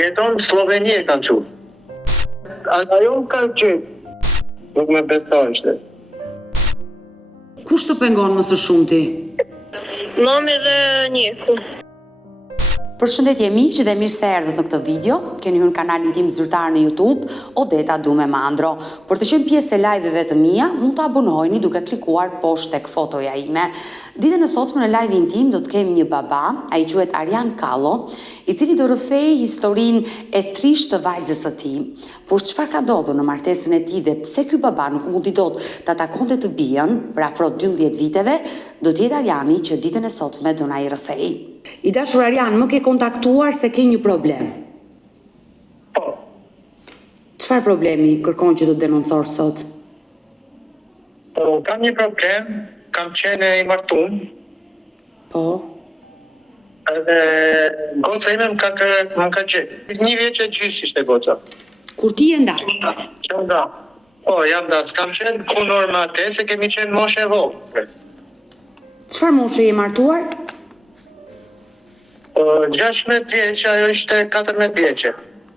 Jeton në Sloveni e kanë qu. Ajo më kanë qenë. Nuk me besojshte. Kush të pengon më së shumti? Mami dhe Njeku. Përshëndetje miq dhe mirë se erdhët në këtë video. Keni hyrë në kanalin tim zyrtar në YouTube, Odeta Dume Mandro. Për të qenë pjesë e live-eve të mia, mund të abonoheni duke klikuar poshtë tek fotoja ime. Ditën e sotme në live-in tim do të kem një baba, ai quhet Arjan Kallo, i cili do rrëfej historinë e trisht të vajzës së tij. Por çfarë ka ndodhur në martesën e tij dhe pse ky baba nuk mundi dot ta takonte të bijën për afro 12 viteve, do të jetë Arjani që ditën e sotme do na i rrëfej. I dashur Arjan, më ke kontaktuar se ke një problem. Po. Çfarë problemi kërkon që të denoncor sot? Po, kam një problem, kam qenë i martuar. Po. Edhe goca ime më ka gjetë. 1 vjeç e gjys ishte goca. Kur ti je nda? Që nda. Po, jam nda. S'kam qenë kundër me atë, se kemi qenë moshe e vogël. Çfarë moshe je martuar? 16 vjeç, ajo ishte 14 vjeçe.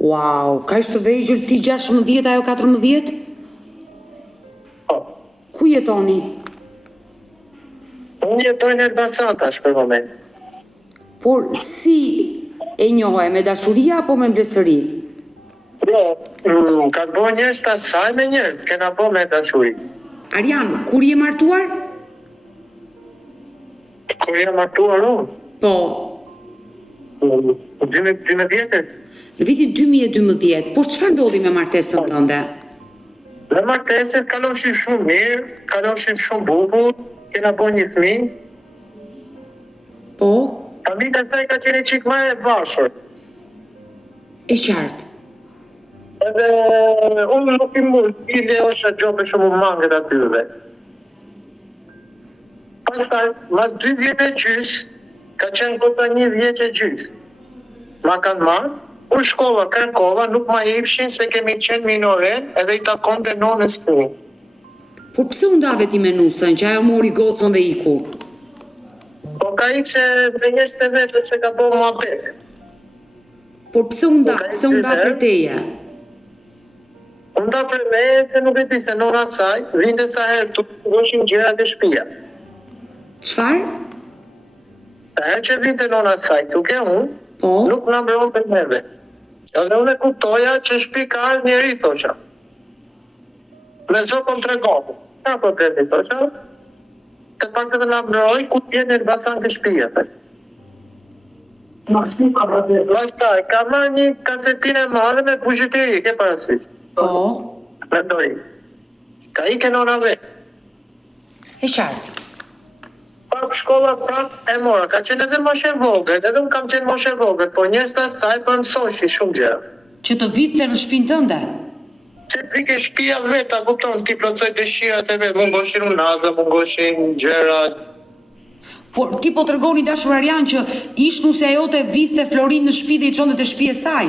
Wow, ka ishte vegjël ti 16, ajo 14? Po. Ku jetoni? Unë jetoj në Elbasan tash për moment. Por si e njohë, me dashuria apo me mbledhëri? Jo, ka të bëjë njerëz të asaj me njerëz, kena po me dashuri. Arjan, kur je martuar? Kur jam martuar unë? Po, 12 vjetës. në vitin 2012, por çfarë ndodhi me martesën tënde? Në martesën kalofshim shumë mirë, kalofshim shumë bukur, kena bo një fëmijë. Po, Familja saj ka qenë çik më e vashur. e qartë. Edhe unë nuk i mund, i leosha gjobe shumë mangët atyve. Pastaj, mas 2 vjetë e gjys, ka qenë goca 1 vjeç e gjys. Ma kanë marrë, unë shkova, kërkova, nuk ma jepshin se kemi qenë minoren edhe i takon dhe nonës fëmijë. Por pse u ndave ti me nusën, që ajo mori gocën dhe iku? Po ka ikse dhe njerëz të vetë se ka bo muhabet. Por pse u nda për teje? Unë da për me se nuk e di se nona saj, vinte sa herë të goshin gjërat e shtëpia. Çfarë? Sa herë që vinte nona saj, tuke unë, Po, nuk na mbron për neve. Edhe unë e kuptoja që shtëpi ka ardhur njeri, thosha. Me zopën tregon. Ka problemi, thosha. Të pak të na mbroj ku t'jen në Elbasan të shtëpia. Pastaj, ka marrë një kasetinë e madhe me buzhiteri, ke parasysh. po, Me dori. Ka ike nona vetë. e qartë. Prap shkolla prap e mora, ka qenë edhe moshe vogël, edhe unë kam qenë moshe vogël, po njerëz të asaj po mësoshin shumë gjëra. Që të vithe në shtëpinë tënde? Se prike shtëpia vetë, a kupton, ti plotësoj dëshirat e vetë, mungoshin unaza, mungoshin gjërat. Por ti po tregoni dashur Arjan që ish nusja jote vithe Florin në shtëpi dhe i çonte te shtëpia e saj.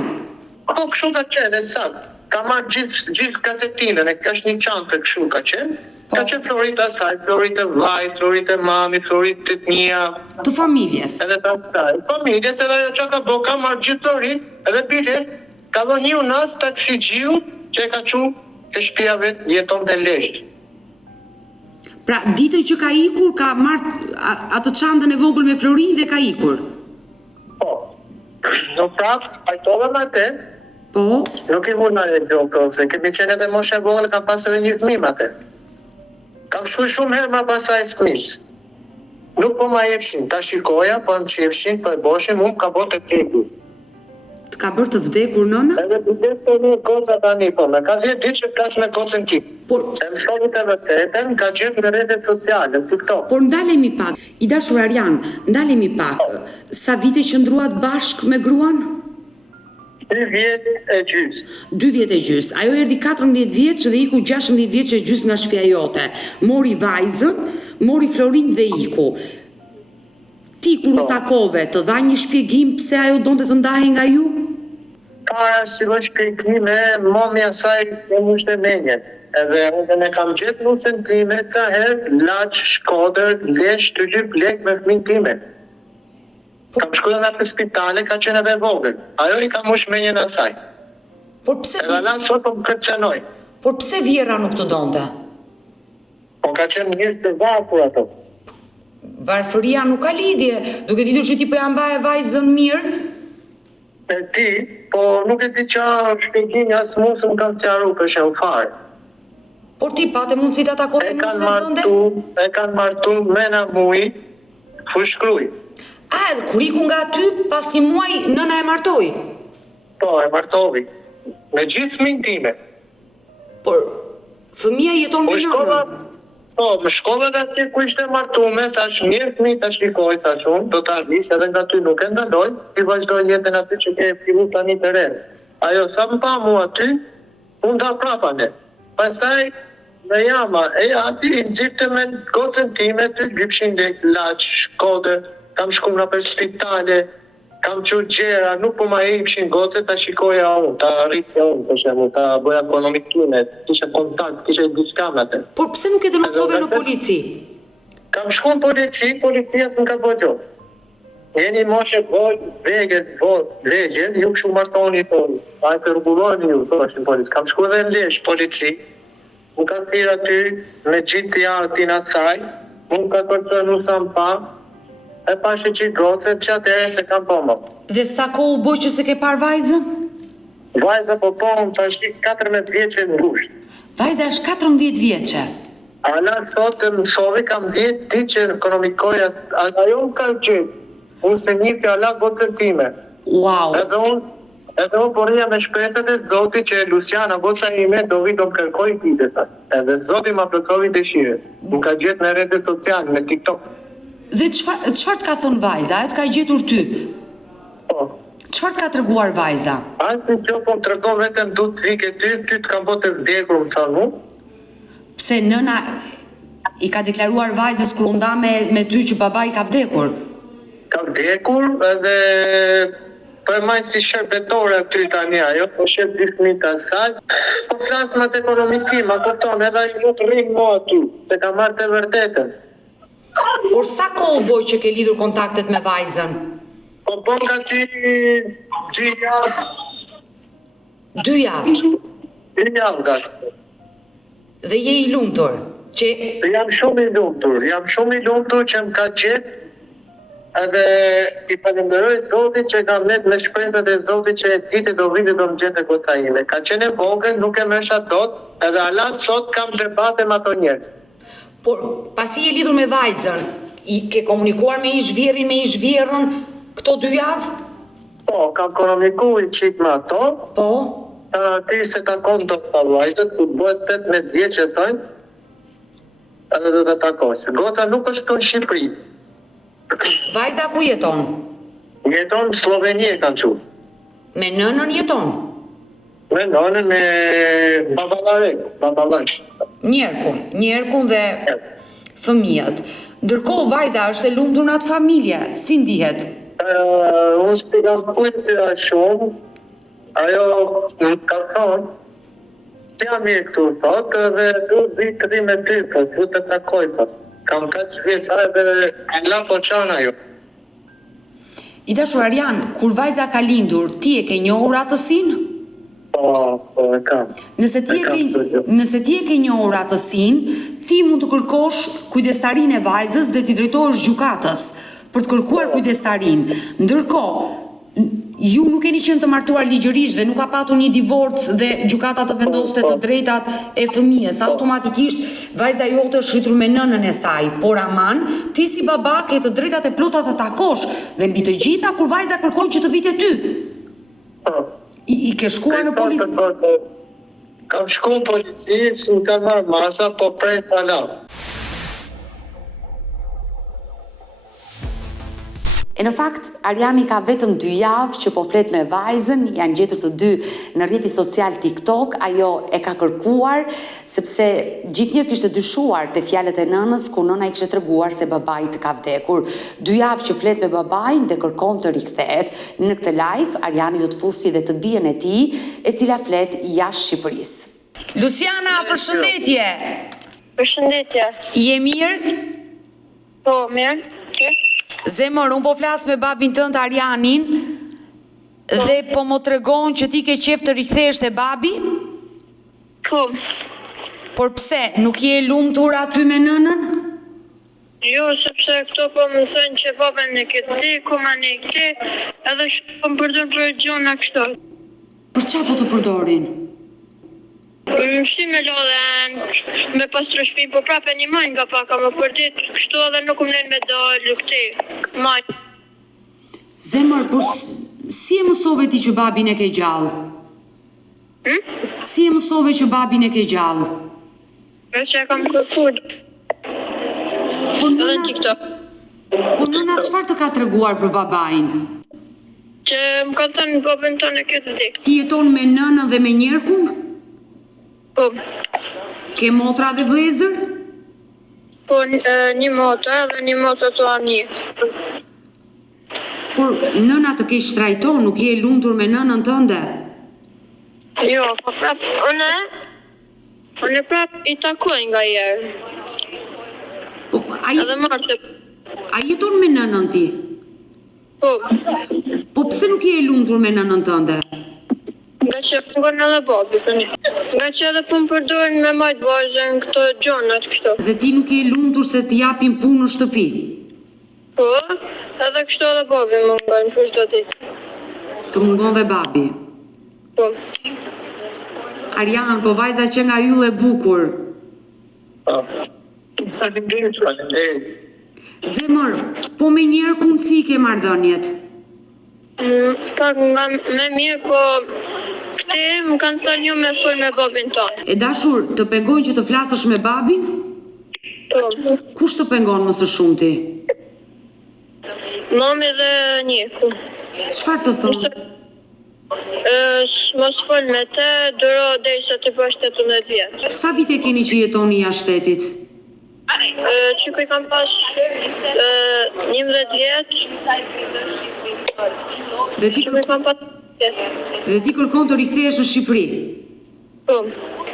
Po kështu ka qenë, e saktë. Ka marrë gjithë kasetinën, e ka është një çantë kështu ka qenë. Ka qenë florit asaj, florit e vaj, florit e mami, florit të mia. Të familjes. Edhe ta saj. Familjes edhe ajo që ka bo, ka marrë gjithë florit, edhe bilet, ka dhënë një unas taksigjiu që e ka qu të shtëpia vetë jeton të lesht. Pra, ditën që ka ikur, ka marrë atë çantën e vogël me Florin dhe ka ikur. Po, në prapë, pajtove me atë, Po, nuk i mund në e gjokë, se kemi qenë edhe moshe vogël, ka pas edhe një fëmijë me atë. Kam shkuar shumë herë ma pasaj fëmijës. Nuk po ma jepshin, ta shikoja, po më qepshin, po e boshin, unë ka botë të tegur. të ka bërë të vdekur nëna? Edhe bides të një goca tani, po me ka 10 ditë që plas me gocën ti. Por, E më shkovi të vërtetën, ka gjithë në rrjetet sociale, në TikTok. por ndalemi pak. I dashur Arjan, ndalemi pak. Sa vite qëndruat bashk me gruan? 2 vjetë e gjys. 2 vjetë e gjys. Ajo erdhi 14 vjeç dhe iku 16 vjeç e gjys nga shtëpia jote. Mori vajzën, mori Florin dhe iku. Ti kur u takove, të dha një shpjegim pse ajo donte të ndahej nga ju? Para si do shpjegime, momja saj e mushte menjen. Edhe unë ne kam gjetë nusën time ca herë, Laç, Shkodër, Lesh, të lyp lek me fëmijën time. Kam shkuar në spitale, ka qenë edhe vogël. Ajo i ka mush menjen e saj. Por pse Edhe la sot po më kërcenoj. Por pse Vjera nuk të donte? Po ka qenë njës të varfër ato. Varfëria nuk ka lidhje, duke ditur që ti po ja mbaje vajzën mirë. E ti, po nuk e di qa shpjegimi as mu se më kanë sjaru për shë fare. Por ti pate mundësi ta takoje nusën tënde? E kanë martu mena muj, fushkruj. Kur iku nga ty, pas një muaj, nëna e martoi? Po, e martovi. Me gjithë fëmijën time. Por, fëmia jeton me nënën. Po, më shkova dhe atje ku ishte martume, thash mirë fëmijë ta shikoj, thash unë, do ta nis edhe nga ty nuk e ndaloj, ti vazhdoj jetën aty që ke fillu tani të re. Ajo sa më pa mua aty, unë da prapa ne. Pastaj në jama, ati i nxirte me gotën time ty lypshin dhe laq, shkode, kam shku në për spitale, kam qurë gjera, nuk po ma e ipshin gote, ta shikoja unë, ta rrisja unë, për shemë, ta bëja ekonomikime, kishe kontakt, kishe diçka me te. Por pse nuk e denonsove në polici? Kam shku në policia s'më ka bëgjo. Jeni moshe veget, legje, ju këshu martoni tonë, a e përguloni ju, të është në polici. Kam shku dhe në lesh polici, më ka thirë aty me gjithë të jartin asaj, më ka kërcënu sa më pa, e pashe që i goce, që atëre se kam pëmë. Dhe sa ko u boj që se ke par vajzën? Vajza po pëmë, të është 14 vjeqe në ngusht. Vajza është 14 vjeqe. Ala sot të mësovi kam 10 ti që ekonomikoja, ajo më ka gjithë, unë se një fjalla gotën time. Wow. Edhe unë porria me shpetet e zoti që Luciana, goca ime, do vi do më kërkoj t'i sa. Edhe zoti ma plëcovi dëshire. Më ka gjithë në rrjetet sociale, në TikTok. Dhe çfarë të ka thënë vajza? E të ka gjetur ty? Po. Çfarë të ka treguar vajza? Asë që po më tregon vetëm du të vike ty të kam bote vdekur më thënë mu. Pse nëna i ka deklaruar vajzës kur u nda me ty që baba i ka vdekur? Ka vdekur edhe për majtë si shërbetore aty tani ajo, po shëp dy fëmijë të asaj. Po flasë më të ekonomiki, ma kupton, edhe i nuk rrinë mo aty, se ka marrë të vërtetën. Por sa kohë u boj që ke lidhur kontaktet me vajzën? Po bon ka ti 2 javë. 2 javë? 2 javë gashtë. Dhe je i lumtur? Jam shumë i lumtur që më ka gjithë, edhe i falenderoj Zotit që kam net me shpresat e Zotit që e ditë do vite do më gjithë e goca ime. Ka qenë vogël, nuk e mesha tot, edhe ala sot kam debate me ato njerëz. Por, pasi je lidhur me vajzën, i ke komunikuar me ish-vjerin, me ish-vjerën, këto 2 javë? Po, kam komunikuar i qik me ato. Po? Ti se takon të sa vajzët, ku të bëhet 18 vjeqe thënë, edhe do të takosh. Goca nuk është këtu në Shqipëri. Vajza ku jeton? Jeton në Sloveni e kanë qurë. Me nënën jeton? Me nënën me babalarek. Njerkun dhe fëmijët. Ndërkohë vajza është e lumtur në atë familje, si ndihet? Unë s'ti kam pujtë shumë, ajo më ka thonë, që jam i këtu thot, dhe du zi këti me ty, po, du të takoj, po. Kam ka që vjeca edhe la po qana ju. I dashur Arjan, kur vajza ka lindur, ti e ke njohur atësinë? Po, e kam. Nëse ti e ke njohur atësinë, ti mund të kërkosh kujdestarinë e vajzës dhe ti drejtohesh gjykatës për të kërkuar kujdestarinë. Ndërkohë, ju nuk keni qenë të martuar ligjërisht dhe nuk ka patur një divorc dhe gjykata të vendoste të drejtat e fëmijës, automatikisht vajza jote është rritur me nënën e saj, por aman, ti si baba ke të drejtat e plota të takosh dhe mbi të gjitha kur vajza kërkon që të vite ty. I ke shkuar në polici? Kam shku në polici, që më kanë marrë masa, po prej pala. E në fakt, Arjani ka vetëm 2 javë që po flet me vajzën, janë gjetur të dy në rrjeti social TikTok, ajo e ka kërkuar, sepse gjithnjë kishte dyshuar te fjalët e nënës, ku nëna i kishte treguar se babai të ka vdekur. 2 javë që flet me babain dhe kërkon të rikthehet. Në këtë live, Arjani do të fusi dhe të bijën e tij, e cila flet jashtë Shqipërisë. Luciana, përshëndetje. Përshëndetje. Je mirë? Po, mirë. Zemër, unë po flas me babin tënd Arianin dhe po më tregon që ti ke qef të rikthesh te babi? Po, Por pse, nuk je e lumtur aty me nënën? jo, sepse këto po më thënë që babën e këtë vdi, kuma ne këti, edhe shumë po më përdor për gjona kështu. Për çfarë po të përdorin? Më shtin me lodhen, me pastru shtëpinë, po prapë një majnë nga paka më përdit, kështu edhe nuk më nën me dalë këti, majnë. Zemër, por si e mësove ti që babin e ke gjallë? Si e mësove që babin e ke gjallë? Me që e kam kërkur, Por edhe në nëna, TikTok. por nëna çfarë të ka treguar për babain? Që më ka thënë babën tonë e këtë vdi. Ti jeton me nënën dhe me njerkun? Po, Ke motra dhe vëllezër? po një motor edhe një motor të një. Por nëna të keq trajton, nuk je e lumtur me nënën tënde. Jo, po prapë, unë prapë i takoj nga jerë, Po edhe martë. a jeton me nënën ti? Po, Po pse nuk je e lumtur me nënën tënde? nga që pëngon edhe babi për një. Nga që edhe po më përdorin me majtë vazhën këto gjonat kështu. Dhe ti nuk je e lumtur se të japin punë në shtëpi. Po, edhe kështu edhe babi më ngon për çdo ditë. Të mungon dhe babi. Po, Arian, po vajza që nga yll e bukur. Faleminderit. Zemër, po me njerkun si ke marrëdhëniet? pak nga me mirë, po këti më kanë thënë ju me fol me babin tonë. E dashur, të pengojnë që të flasësh me babin? Po, Kush të pengon më së shumti? mami dhe njeku. Çfarë të thonë? Mos fol me te, duro derisa të bësh 18 vjetë. Sa vite keni që jetoni jashtë shtetit? Që i kam pas 11 vjetë, Dhe ti, që i kam pas vjetë. dhe ti kërkon të rikthehesh në Shqipëri. Po,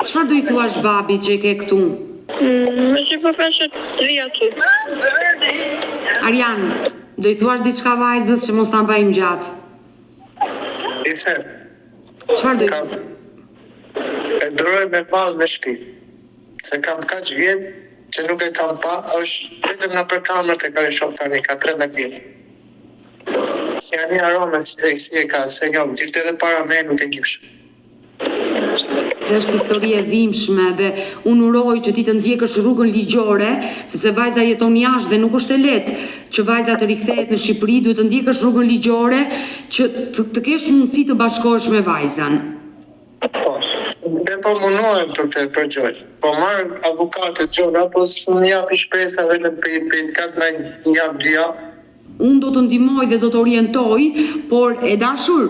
Çfarë do i thuash babit që e ke këtu? më që po peshe të vjetë. Arian, do i thuash diçka vajzës që mos ta mbajmë gjatë. Ise, Çfarë do i kam e duroj me madh me shtëpi. Se kam kaq vjet që nuk e kam pa, është vetëm në për kamërët e ka i shoh tani, ka 13 vjet. Si janë një aromë, si e ka, se njom, gjithë edhe para me nuk e kish. Dhe është histori e dhimbshme dhe unë uroj që ti të ndjekësh rrugën ligjore, sepse vajza jeton jashtë dhe nuk është e lehtë që vajza të rikthehet në Shqipëri, duhet të ndjekësh rrugën ligjore që të kesh mundësi të bashkohesh me vajzan. Po, ne po munohem për të përgjoj. Po marr avukatët gjona, po s'më japi shpresa vetëm për katë me një javë dhja. Unë do të ndihmoj dhe do të orientoj, por e dashur,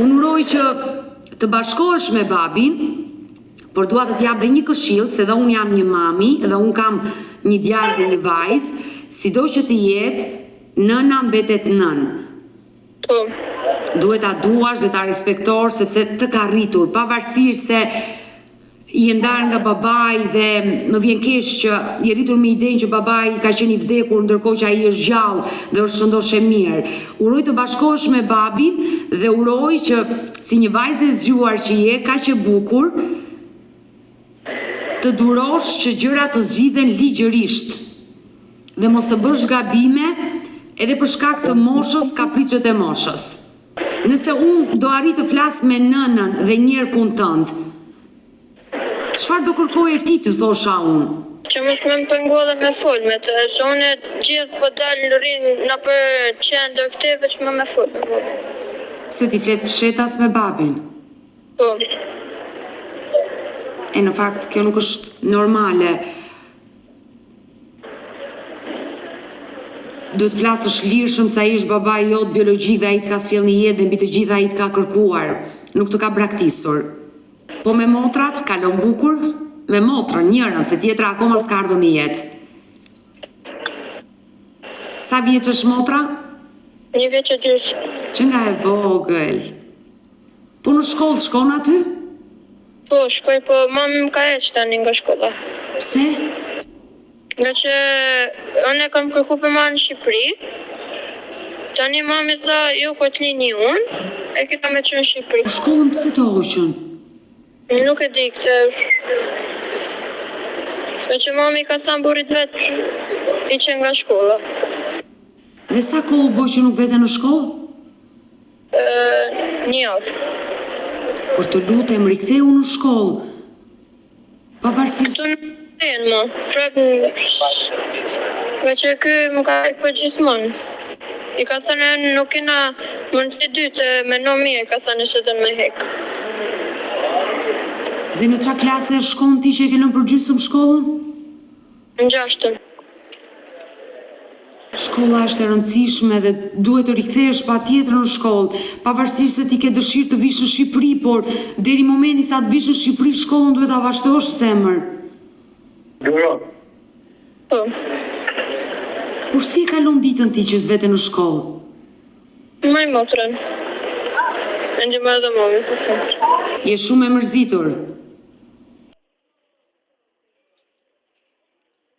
unë uroj që të bashkohesh me babin, por dua të t'jap dhe një këshill, se dhe unë jam një mami, dhe unë kam një djalë dhe një vajzë, sido që të jetë, nëna mbetet nën. Po, Duhet ta duash dhe ta respektosh sepse të ka rritur, pavarësisht se i e ndarë nga babai dhe më vjen keq që i rritur me idenë që babai ka qenë i vdekur ndërkohë që ai është gjallë dhe është shëndoshë mirë. Uroj të bashkohesh me babin dhe uroj që si një vajzë e zgjuar që je, kaq e bukur, të durosh që gjërat të zgjidhen ligjërisht dhe mos të bësh gabime edhe për shkak të moshës, kapriçet e moshës. Nëse unë do arrit të flas me nënën dhe njerkun tënd, çfarë do kërkoje ti të thosha unë? që mos me më pengu edhe me fol me të, se unë gjithë po dalë në rinë në për qendër këte dhe që me fol me babin. Pse ti flet fshetas me babin? Po, E në fakt, kjo nuk është normale. Duhet flasësh lirshëm se ai është babai jot biologjik dhe ai të ka sjellë në jetë dhe mbi të gjitha ai të ka kërkuar, nuk të ka braktisur. Po me motrat kalon bukur, me motrën njërën, se tjetra akoma s'ka ardhur në jetë. Sa vjeç është motra? 1 vjeç e gjysmë. Që nga e vogël. Po në shkollë shkon aty? Po, shkoj, po mami më ka heq tani nga shkolla. Pse? Nga që unë e kam kërku për marrë në Shqipëri, tani mami tha, jo këtë lini unë, e kita me që në Shqipëri. Shkollën pse të hoqën? Nuk e di këtë. Me që mami ka thënë burit vetë i që nga shkolla. Dhe sa kohë u bë që nuk vete në shkollë? Një javë. Por të lutem, riktheu në shkollë. Pavarësisht Këtu nuk jenë mo, prap nga që ky më ka e për gjithmonë. I ka thënë nuk kena mundësi dytë me no mirë, ka thënë që dënë me hekë. Dhe në qa klase shkon ti që e ke lënë për gjysmë shkollën? Në 6-ën. Shkolla është e rëndësishme dhe duhet të rikthesh patjetër në shkollë, pavarësisht se ti ke dëshirë të vish në Shqipëri, por deri momenti sa të vish në Shqipëri, shkollën duhet ta vazhdosh zemër. Duro. Po, Por si e kalon ditën ti që s'vete në shkollë? maj motrën. E ndihmoj edhe mami. Je shumë e mërzitur.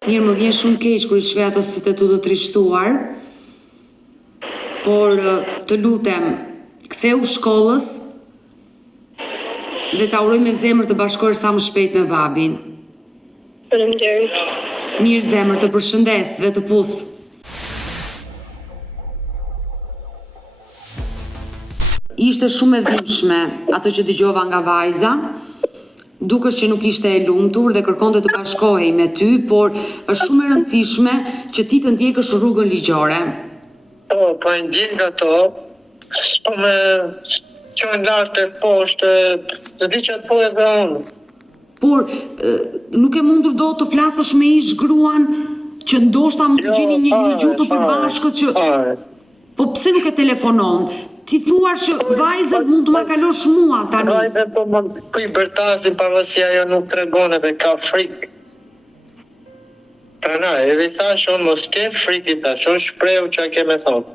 Mirë, më vjen shumë keq kur i shkoj ato sytë tu të trishtuar, por të lutem, ktheu shkollës dhe ta uroj me zemër të bashkohesh sa më shpejt me babin. Faleminderit. Mirë zemër, të përshëndes dhe të puth. Ishte shumë e dhimbshme ato që dëgjova nga vajza, dukesh që nuk ishte e lumtur dhe kërkonte të bashkohej me ty, por është shumë e rëndësishme që ti të ndjekësh rrugën ligjore. Po e ndjen nga to, s'po me qojnë lartë e poshtë, të di që atë po edhe unë. Por nuk e mundur do të flasësh me ish gruan që ndoshta mund të gjeni një gjuhë të përbashkët që... Po pse nuk e telefonon? Ti thua që vajzën mund të ma kalosh mua tani. Vajzë po më i bërtasin parësi ajo nuk tregon edhe ka frikë. Pra na, edhe thash unë mos ke frikë, i thash, unë shprehu që a ke me thonë.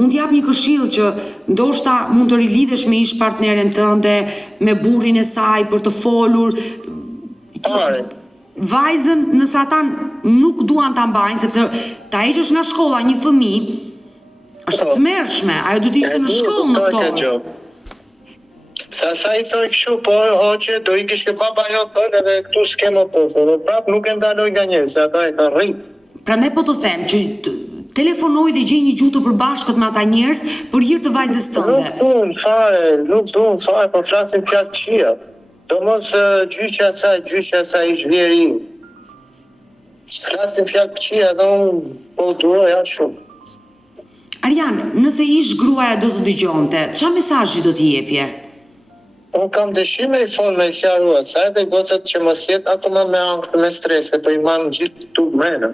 Unë t'jap një këshill që ndoshta mund të rilidhesh me ish partneren tënde, me burrin e saj për të folur. Pare. Vajzën nëse ata nuk duan ta mbajnë, sepse ta heqësh nga shkolla një fëmijë, është të tmerrshme, ajo duhet ishte në shkollë në këto. Sa i thoi kështu, po hoqe, do i kishke baba jo thënë edhe këtu s'ke më posë, dhe prap nuk e ndaloj nga njerë, se ata e ka rritë. Prandaj po të them që telefonoj dhe gjej një gjuhë të përbashkët me ata njerëz për hir të vajzës tënde. Nuk duhen fare, po flasin fjalë këqija. Do mos gjyqja saj ish vjeri. Flasin fjalë këqija dhe unë po duroj atë shumë. Arjan, nëse ish gruaja do të dëgjonte, çfarë mesazhi do t'i jepje? Unë kam dëshirë me i folë me i sjarua, sa edhe gocët që mos jetë akoma me angst me stres, e për i marë gjithë tu mrenë.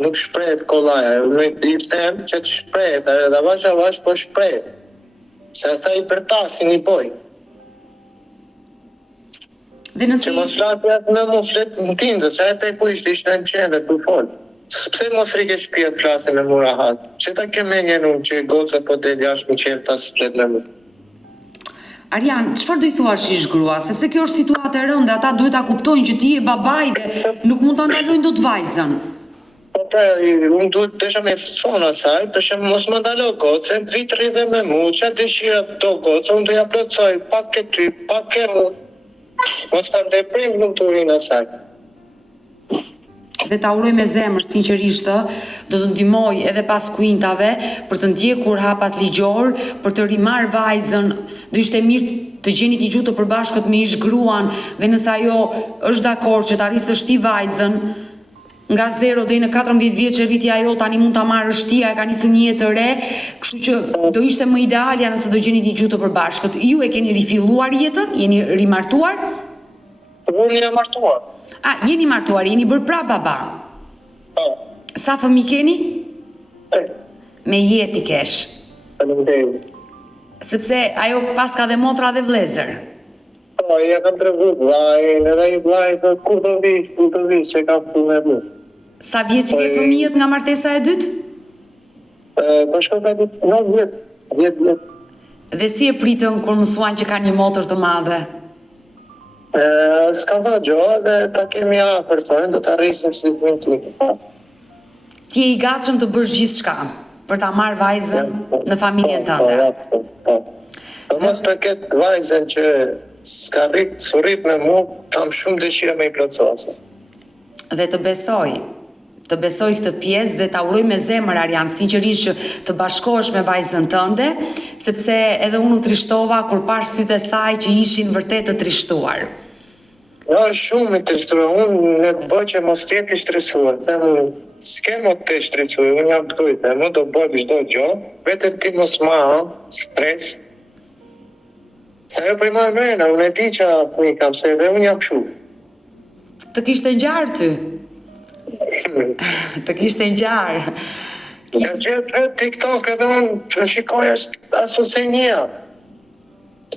Nuk shprehet kollaja, i them që të shprehet, edhe vash po shprehet. Se ata i përtasin i boj. Dhe nëse Që mos flasë atë me mu fletë në tindë, se ata i ku ishte në qender të folë. Pse mos rike shpia të flasë me mu rahat? Që ta ke menjen unë që gocët po del jashtë më qefta së fletë me mu? Arjan, çfarë do i thuash ish grua? Sepse kjo është situatë e rëndë, ata duhet ta kuptojnë që ti je babai dhe nuk mund ta ndalojnë dot vajzën. Po unë duhet desha me thonë asaj, për shemb mos më ndalo gocë, të vit rridhe me mu, që dëshira këto gocë, unë do ja plotësoj, pak ke ty, pak ke mu. Mos ta ndeprim lumturinë asaj. Dhe ta uroj me zemër sinqerisht, do të ndihmoj edhe pas kuintave për të ndjekur hapat ligjor, për të rimarr vajzën. Do ishte mirë të gjeni një gjuhë të përbashkët me ish gruan dhe nëse ajo është dakord që të arrisë të shti vajzën nga 0 deri në 14 vjeç e viti ajo tani mund ta marrë shtia, e ka nisur një jetë të re, kështu që do ishte më idealja nëse do gjeni një gjuhë të përbashkët. Ju e keni rifilluar jetën? Jeni rimartuar? Unë jam martuar. Jeni martuar, jeni bërë pra baba. Po. Sa fëmijë keni? Me jeti kesh. Faleminderit. Sepse ajo pas ka dhe motra dhe vlezër. Po, ja kam tregu vlajnë, edhe i vlajnë, kur të vish, që kam fu me mu. Sa vjeç që ke fëmijët nga martesa e dytë? Po shko ka ditë, 9 vjet. Dhe si e pritën kur mësuan që ka një motër të madhe? S'ka thë gjo, dhe ta kemi afër, thonë, do të arrisim si fëmin të Ti je i gatshëm të bësh gjithçka për ta marrë vajzën në familjen tënde. Po mos për këtë vajzën që s'ka rrit me mu, kam shumë dëshirë me i plotësose. Dhe të besoj këtë pjesë dhe ta uroj me zemër Arian, sinqerisht që të bashkohesh me vajzën tënde, sepse edhe unë u trishtova kur pash sytë e saj që ishin vërtet të trishtuar. Jo, shumë i trishtuar, unë në të bëj që mos t'jeti stresuar, s'ke më të stresuar, unë jam pëtujtë, më do bëj çdo gjë, vetëm ti mos ma stres, se jo për i marrë mena, unë e di që fëmi kam se edhe unë jam shu. Të kishte ngjarë ty? Të kishte ngjarë? Në gjithë TikTok edhe unë shikoj ashtu se një.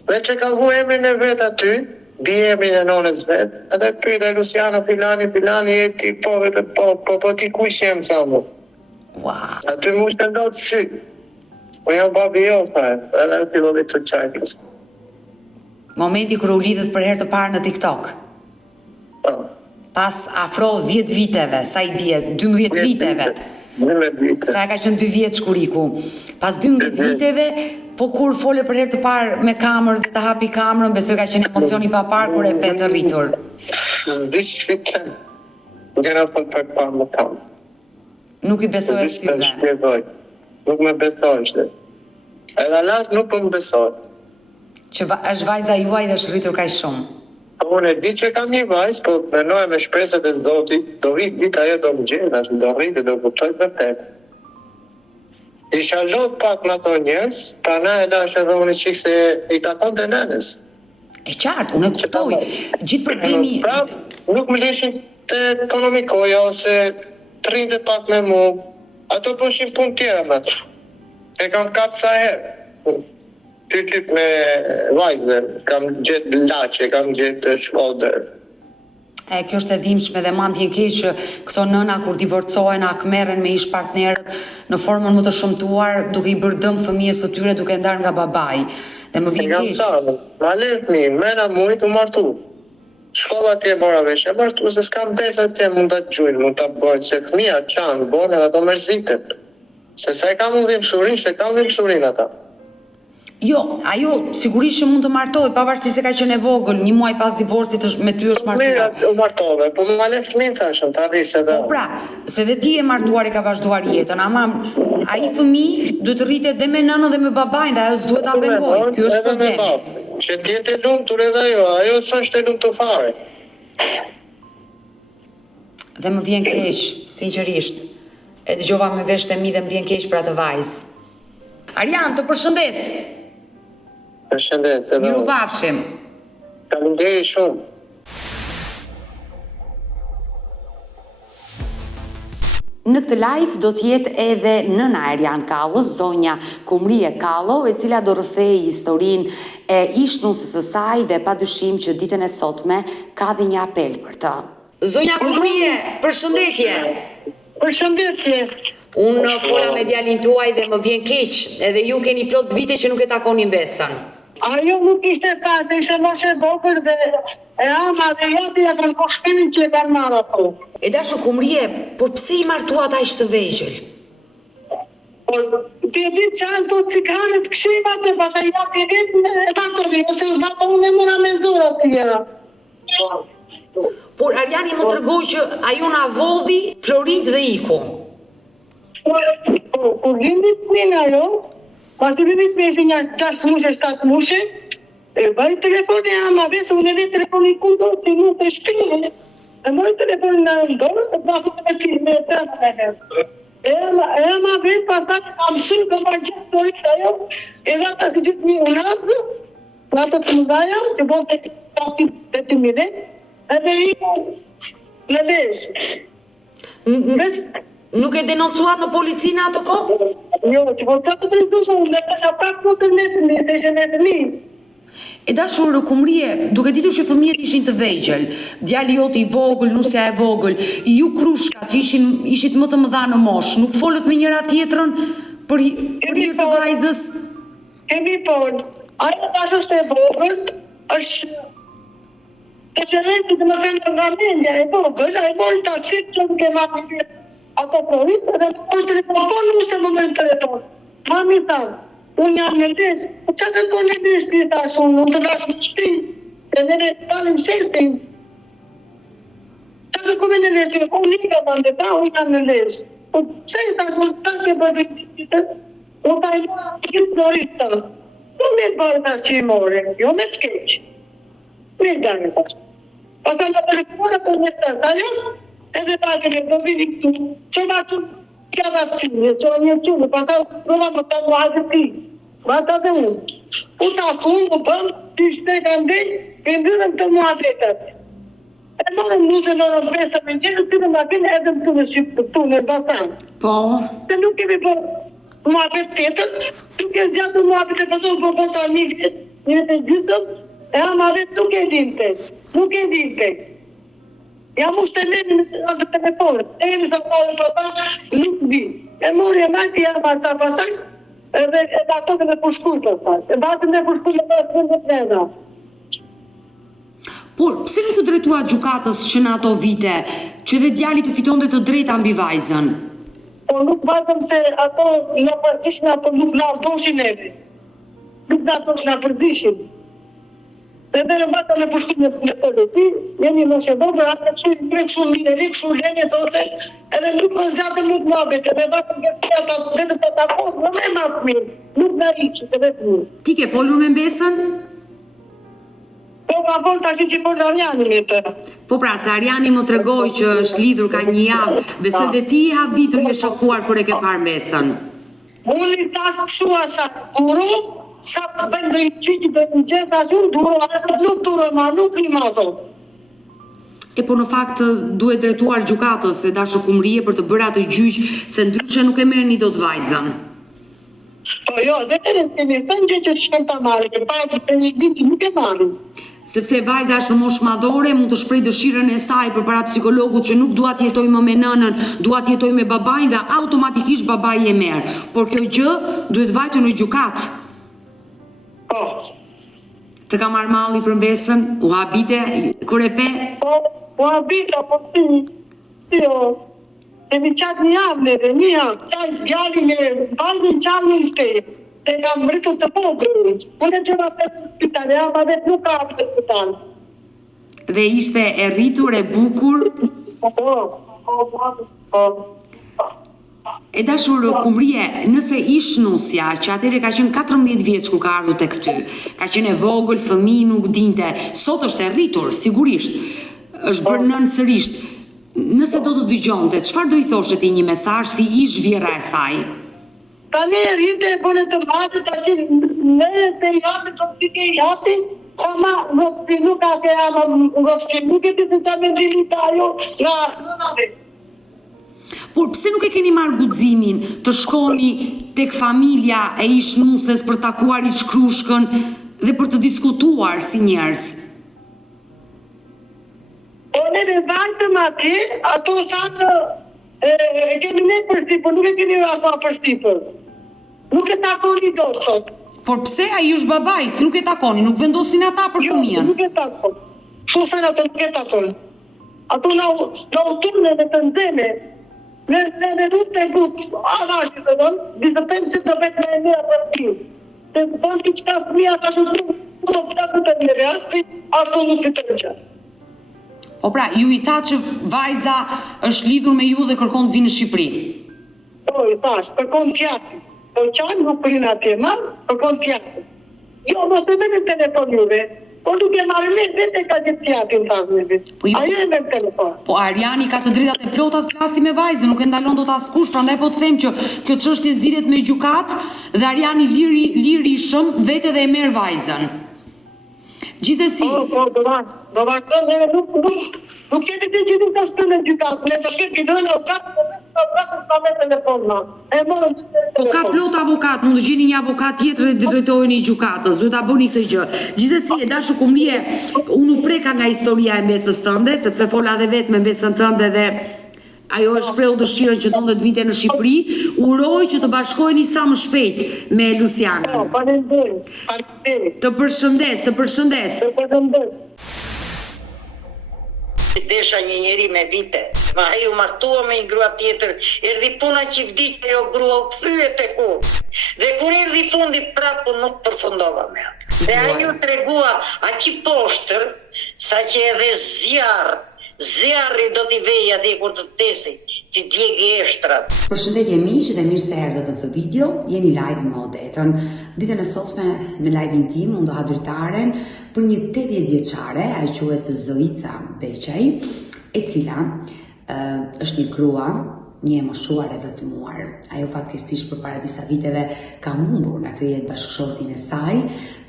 Veç që ka vu emrin e vetë aty, bi emrin e nonës vetë, edhe pyte Luciano filani, e ti po vetë po ti kush jem sa mu. Wow. Aty mu shtë ndodhë sy. Po jam babi jo, thaj, edhe fillove të qajtës. Momenti kër u lidhët për herë të parë në TikTok? Po. Pas afro 10 viteve, sa i bie, 12 viteve. 12 vite. Sa e ka qenë 2 vjeç kuriku. Pas 12 viteve, po kur fole për herë të parë me kamerë dhe të hapi kamerën, besoj ka qenë emocioni pa parë kur e pe të rritur. S'di shqipten. Gjena fol për parë me kamerë. Nuk i besoj e syve. Nuk me besoj shte. Edhe alas nuk po më besoj. Që është vajza juaj dhe është rritur kaq shumë. Unë e di që kam një vajzë, po menoj me shpresat e Zotit, do rrit dita ajo do më gjithash, do rrit dhe do kuptoj vërtet. Isha lodh pak në ato njerës, pra na e lash edhe unë qikë se i takon të nënës. E qartë, unë e kuptoj. Gjithë problemi... Pra, nuk më leshin të ekonomikoja, ose të rrinte pak me mu. Ato bëshin pun tjera me të. E kam kapë sa herë. Typ me vajzë, kam gjetë laqe, kam gjetë shkodër. Kjo është e dhimbshme dhe ma vjen keq që këto nëna kur divorcohen akmerren me ish partnerët në formën më të shëmtuar, duke i bërë dëm fëmijës së tyre duke ndarë nga babai. Dhe më vjen keq. Ma lefni, mena mujt u martu. Shkolla tje mora vesh, e martu se s'kam desa tje mund të gjujnë, mund të bëjnë, se fëmija qanë, bone dhe ato mërzitën. Se sa e kam unë dhimbësurin, se kam dhimbësurin ata. Jo, ajo sigurisht që mund të martohet, pavarësisht se ka qenë e vogël, një muaj pas divorcit me ty është martuar. U martove, po më ma lef fëmin thashëm, të arrisë edhe. Po pra, se dhe ti e martuar e ka vazhduar jetën, ama ai fëmijë duhet të rritet dhe me nënën dhe me babain, dhe ajo s'duhet ta pengojë. Ky është problemi. Që t'jetë e lumtur edhe ajo s'është e lumtur fare. Dhe më vjen keq, sinqerisht. E dëgjova me vesh të mi dhe më vjen keq për atë vajzë. Arian, të përshëndes. Përshëndes, edhe. Miru pafshim. Faleminderit shumë. Në këtë live do t'jetë edhe nëna Arian Kallës, zonja Kumrie Kallo, e cila do rrëfej historinë e ishnusës së saj dhe padyshim që ditën e sotme ka dhe një apel për të. Zonja Kumrie, përshëndetje. Përshëndetje. Unë fola me djalin tuaj dhe më vjen keq, edhe ju keni plot vite që nuk e takonin besën. Ajo nuk ishte fate, ishte moshe vogël dhe e ama dhe jati e kanë koshpimin që e kanë marrë ato. E dashur Kumrie, por pse i martuat aq të vegjël? Po, ti e di që janë të cikanët këshimat e pasaj jati e vetë e kanë të rritë, ose dhata unë e mora me zura tjera. Por Ariani më tregoi që ajo na vodhi Florit dhe iku. Po gjeni fëmin ajo, pasi vimit me ishe një 6 mushe, 7 mushe, e bari telefoni ama vesë, unë edhe telefoni kundor, që nuk të shpinë, e mori telefoni në ndorë, e bafë të me të me herë. E ama vesë, pasat, kam shumë, kam pa gjithë Florit ajo, edhe ata si gjithë një unazë, në ato të mëzaja, që bon të të mire, edhe i në veshë. Nuk e denoncuat në policinë ato kohë? Jo, që po të drejtueshë, unë dhe pasha pak në të netëmi, se ishe netëmi. E dashur Kumrie, duke ditur që fëmijët ishin të vegjël, djali jot i vogël, nusja e vogël, ju krushka që ishit më të mëdha në moshë, nuk folët me njëra tjetrën për hir të vajzës? Kemi folë. Ajo tash është e vogël, është Të qërejti të më thënë nga mendja e vogël, e mori taksit që nuk e marrë ato provit, edhe më telefon, po nuk se më mërë telefon. Mami thamë, unë jam në lesë, po që të të në lesë, një thashë, unë të dashë në shpi, edhe në talim shestin. Që të kome në lesë, unë një ka bande ta, unë jam në lesë. Po që i thashë, unë të ke bërë të unë ta i mërë të gjithë floritë. Unë me të bërë ta që i more, jo me të keqë. Me të gane thashë. Pasë në telefona për në sërë, ajo? Edhe patën e do vini këtu, që ma që kja dhe cime, që një qëmë, pasë prova më të muazë ti, ma të dhe unë. U taku, më bëmë, që ishte ka ndej, ke ndyrën të muazë e tëtë. E morëm nuzë në orën 5 me gjithë, të në makinë edhe më të në Shqipë, të në Basan. Po. Se nuk kemi po muazë të tëtër, nuk e zjatë muazë të pasur për posa një vjetë, një vjetë e gjyëtëm, e amave nuk e dinte, nuk e dinte. Jam u shtemeni në të telefonët, e një sa pojë për ta, nuk di. E mori e majti jam aqa pasaj, edhe ato këve përshkuj pasaj. E batën e përshkuj në të të plena. Por, pse nuk u drejtua gjukatës që në ato vite, që dhe djali të fitonde të drejta mbi vajzën? Po nuk batëm se ato në përdishin, ato nuk në ardoshin evi. Nuk në ardoshin në përdishin. Edhe në bata me përshkuj në politi, jemi më shëdovë, atë që në këshu minerik, këshu lenje tote, edhe nuk në zjatëm nuk më abet, edhe bata në kërë dhe të të takot, në me matë mirë, nuk në rikë, të vetë mirë. Ti ke folur me Mbesën? Po, ma volë të ashtë që folë Arjani me të. Po pra, se Arjani më tregoj që është lidhur ka një javë, besoj dhe ti i habitur je shokuar kur e ke parë Mbesën. Unë i tasë këshu asa duro, sa të bëndë i qyti dhe një gjithë ashtë unë duro, atë nuk duro ma, nuk i ma thonë. E po në fakt duhet drejtuar gjukatës e dashokumrie për të bërë atë gjyq se ndryshe nuk e merrni dot vajzën. Po jo, dhe të s'kemi thënë gjë që shkëm të marrë, që pa të një biti nuk e marrë. Sepse vajza është në moshë madhore, mund të shpreh dëshirën e saj përpara psikologut që nuk dua të jetoj më me nënën, dua të jetoj me babain dhe automatikisht babai e merr. Por kjo gjë duhet vajtur në gjykat. Po. Të ka marrë malli për Mbesën, u habite kur e pe? Po habita, po si, jo. Kemi qatë një javë dhe një javë, qatë djali me vajzën qatë një shtejë. Dhe kam rritur të pogrë. Unë e gjëra të spital, ja, ma vetë nuk ka apë të spital. Dhe ishte e rritur, e bukur? Po. E dashur Kumrie, nëse ish nusja, që atëre ka qenë 14 vjeç kur ka ardhur tek ty, ka qenë e vogël, fëmijë nuk dinte, sot është e rritur, sigurisht, është bërë nën sërish. Nëse do të dëgjonte, çfarë do i thoshe ti një mesazh si ish vjera e saj? Tani e rrite e bëne të matë, të ashtë në të jatë, të pike jatë, ama ngopsi nuk ka ke ama ngopsi nuk e të se qa me gjimit ajo nga nënave. Por pse nuk e keni marrë guximin të shkoni tek familja e ish nuses për takuar ish krushkën dhe për të diskutuar si njerëz? Po neve vajtëm atje, ato thanë, e kemi ne përstipër, nuk e kemi ato përstipër. Nuk e takoni do, sot. Por pse ai është babai, si nuk e takoni, nuk vendosin ata për fëmijën? Nuk e takon. Shusën ato nuk e takon. Ato në uturne dhe të nxeme, në rrët e gut, avashtë të dhënë, bizëtem që të vetë me e mea për tim. Dhe bënë që ka fëmija ka shumë të plakët e mire, ashtë nuk fitën që. Po pra, ju i tha që vajza është lidhur me ju dhe kërkon të vinë në Shqipëri? Po, i thash, kërkon t'jati. Po qanë nuk prinë atje marë, kërkon t'jati. Jo, mos e me në telefon juve. Po nuk e marrë me vete ka gjithë t'jati në thasë me vete. Ajo e me në telefon. Po Arjani ka të drejtat e plota të flasi me vajzën, nuk e ndalon do të askush, prandaj po të them që kjo çështje zgjidhet me gjykat dhe Arjani lirishëm vete dhe e merr vajzën. Gjithsesi. Po, do vazhdojnë, nuk kemi të gjithë të shtu në gjykat, ne të shkemi këtë në okatë, me telefon ma. Po ka plot avokat, mund të gjeni një avokat tjetër dhe drejtoheni gjykatës, duhet ta bëni këtë gjë. Gjithsesi, e dashur Kumrie, unë u preka nga historia e Mbesës tënde, sepse fola dhe vetë me Mbesën tënde dhe ajo e shprehu dëshirën që donte të vinte në Shqipëri, uroj që të bashkoheni sa më shpejt me Lucianën. Po, faleminderit. Të përshëndes. Të përshëndes. desha një njeri me vite. Ma ai u martua me një grua tjetër, erdhi puna që vdiqe jo grua u kthye tek unë. Dhe kur erdhi fundi prapë nuk përfundova me atë. Dhe ai u tregua aqi poshtër, sa që edhe zjarri do t'i vej atje kur të vdesi, që djegi eshtrat. Përshëndetje miq dhe mirë se erdhët në këtë video. Jeni live me Odetën. Ditën e sotme në live-in tim unë do ha dritaren për një 80 vjeçare, ajo quhet Zoica Beqaj, e cila është një grua, një e moshuar e vetmuar. Ajo fatkeqësisht përpara disa viteve ka humbur nga kjo jetë bashkëshortin e saj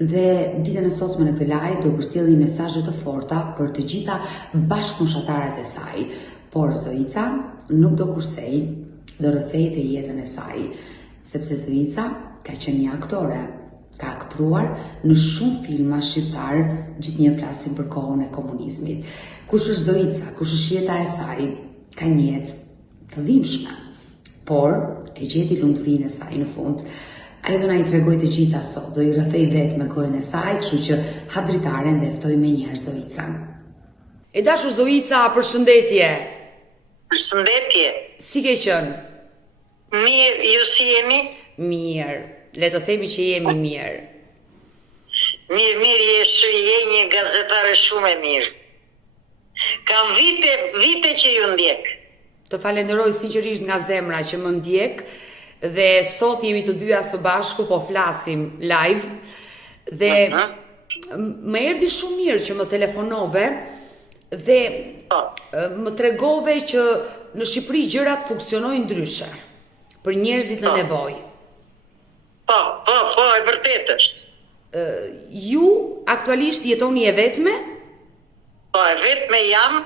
dhe ditën e sotme në këtë live do përcjelli mesazhe të forta për të gjitha bashkëmoshatarët e saj. Por Zoica nuk do kursej, do rrëfejë jetën e saj, sepse Zoica ka qenë një aktore, ka aktruar në shumë filma shqiptar, gjithnjë flasin për kohën e komunizmit. Kush është Zoica, kush është jeta e saj, ka një jetë të dhimbshme, por e gjeti lumturinë e saj në fund. Ajo do na i tregoj të gjitha sot, do i rrëfej vetë me gojën e saj, kështu që hap dritaren dhe ftoj me njëherë Zoica. E dashur Zoica, përshëndetje. Përshëndetje. Si ke qenë? Mirë, ju si jeni? Mirë. Le të themi që jemi mirë. Mirë, je një gazetare shumë e mirë. Kam vite që ju ndjek. Të falenderoj sinqerisht nga zemra që më ndjek dhe sot jemi të dyja së bashku po flasim live dhe më erdhi shumë mirë që më telefonove dhe më tregove që në Shqipëri gjërat funksionojnë ndryshe për njerëzit në nevojë. Po, e vërtet është. Ju aktualisht jetoni e vetme? Po, e vetme jam.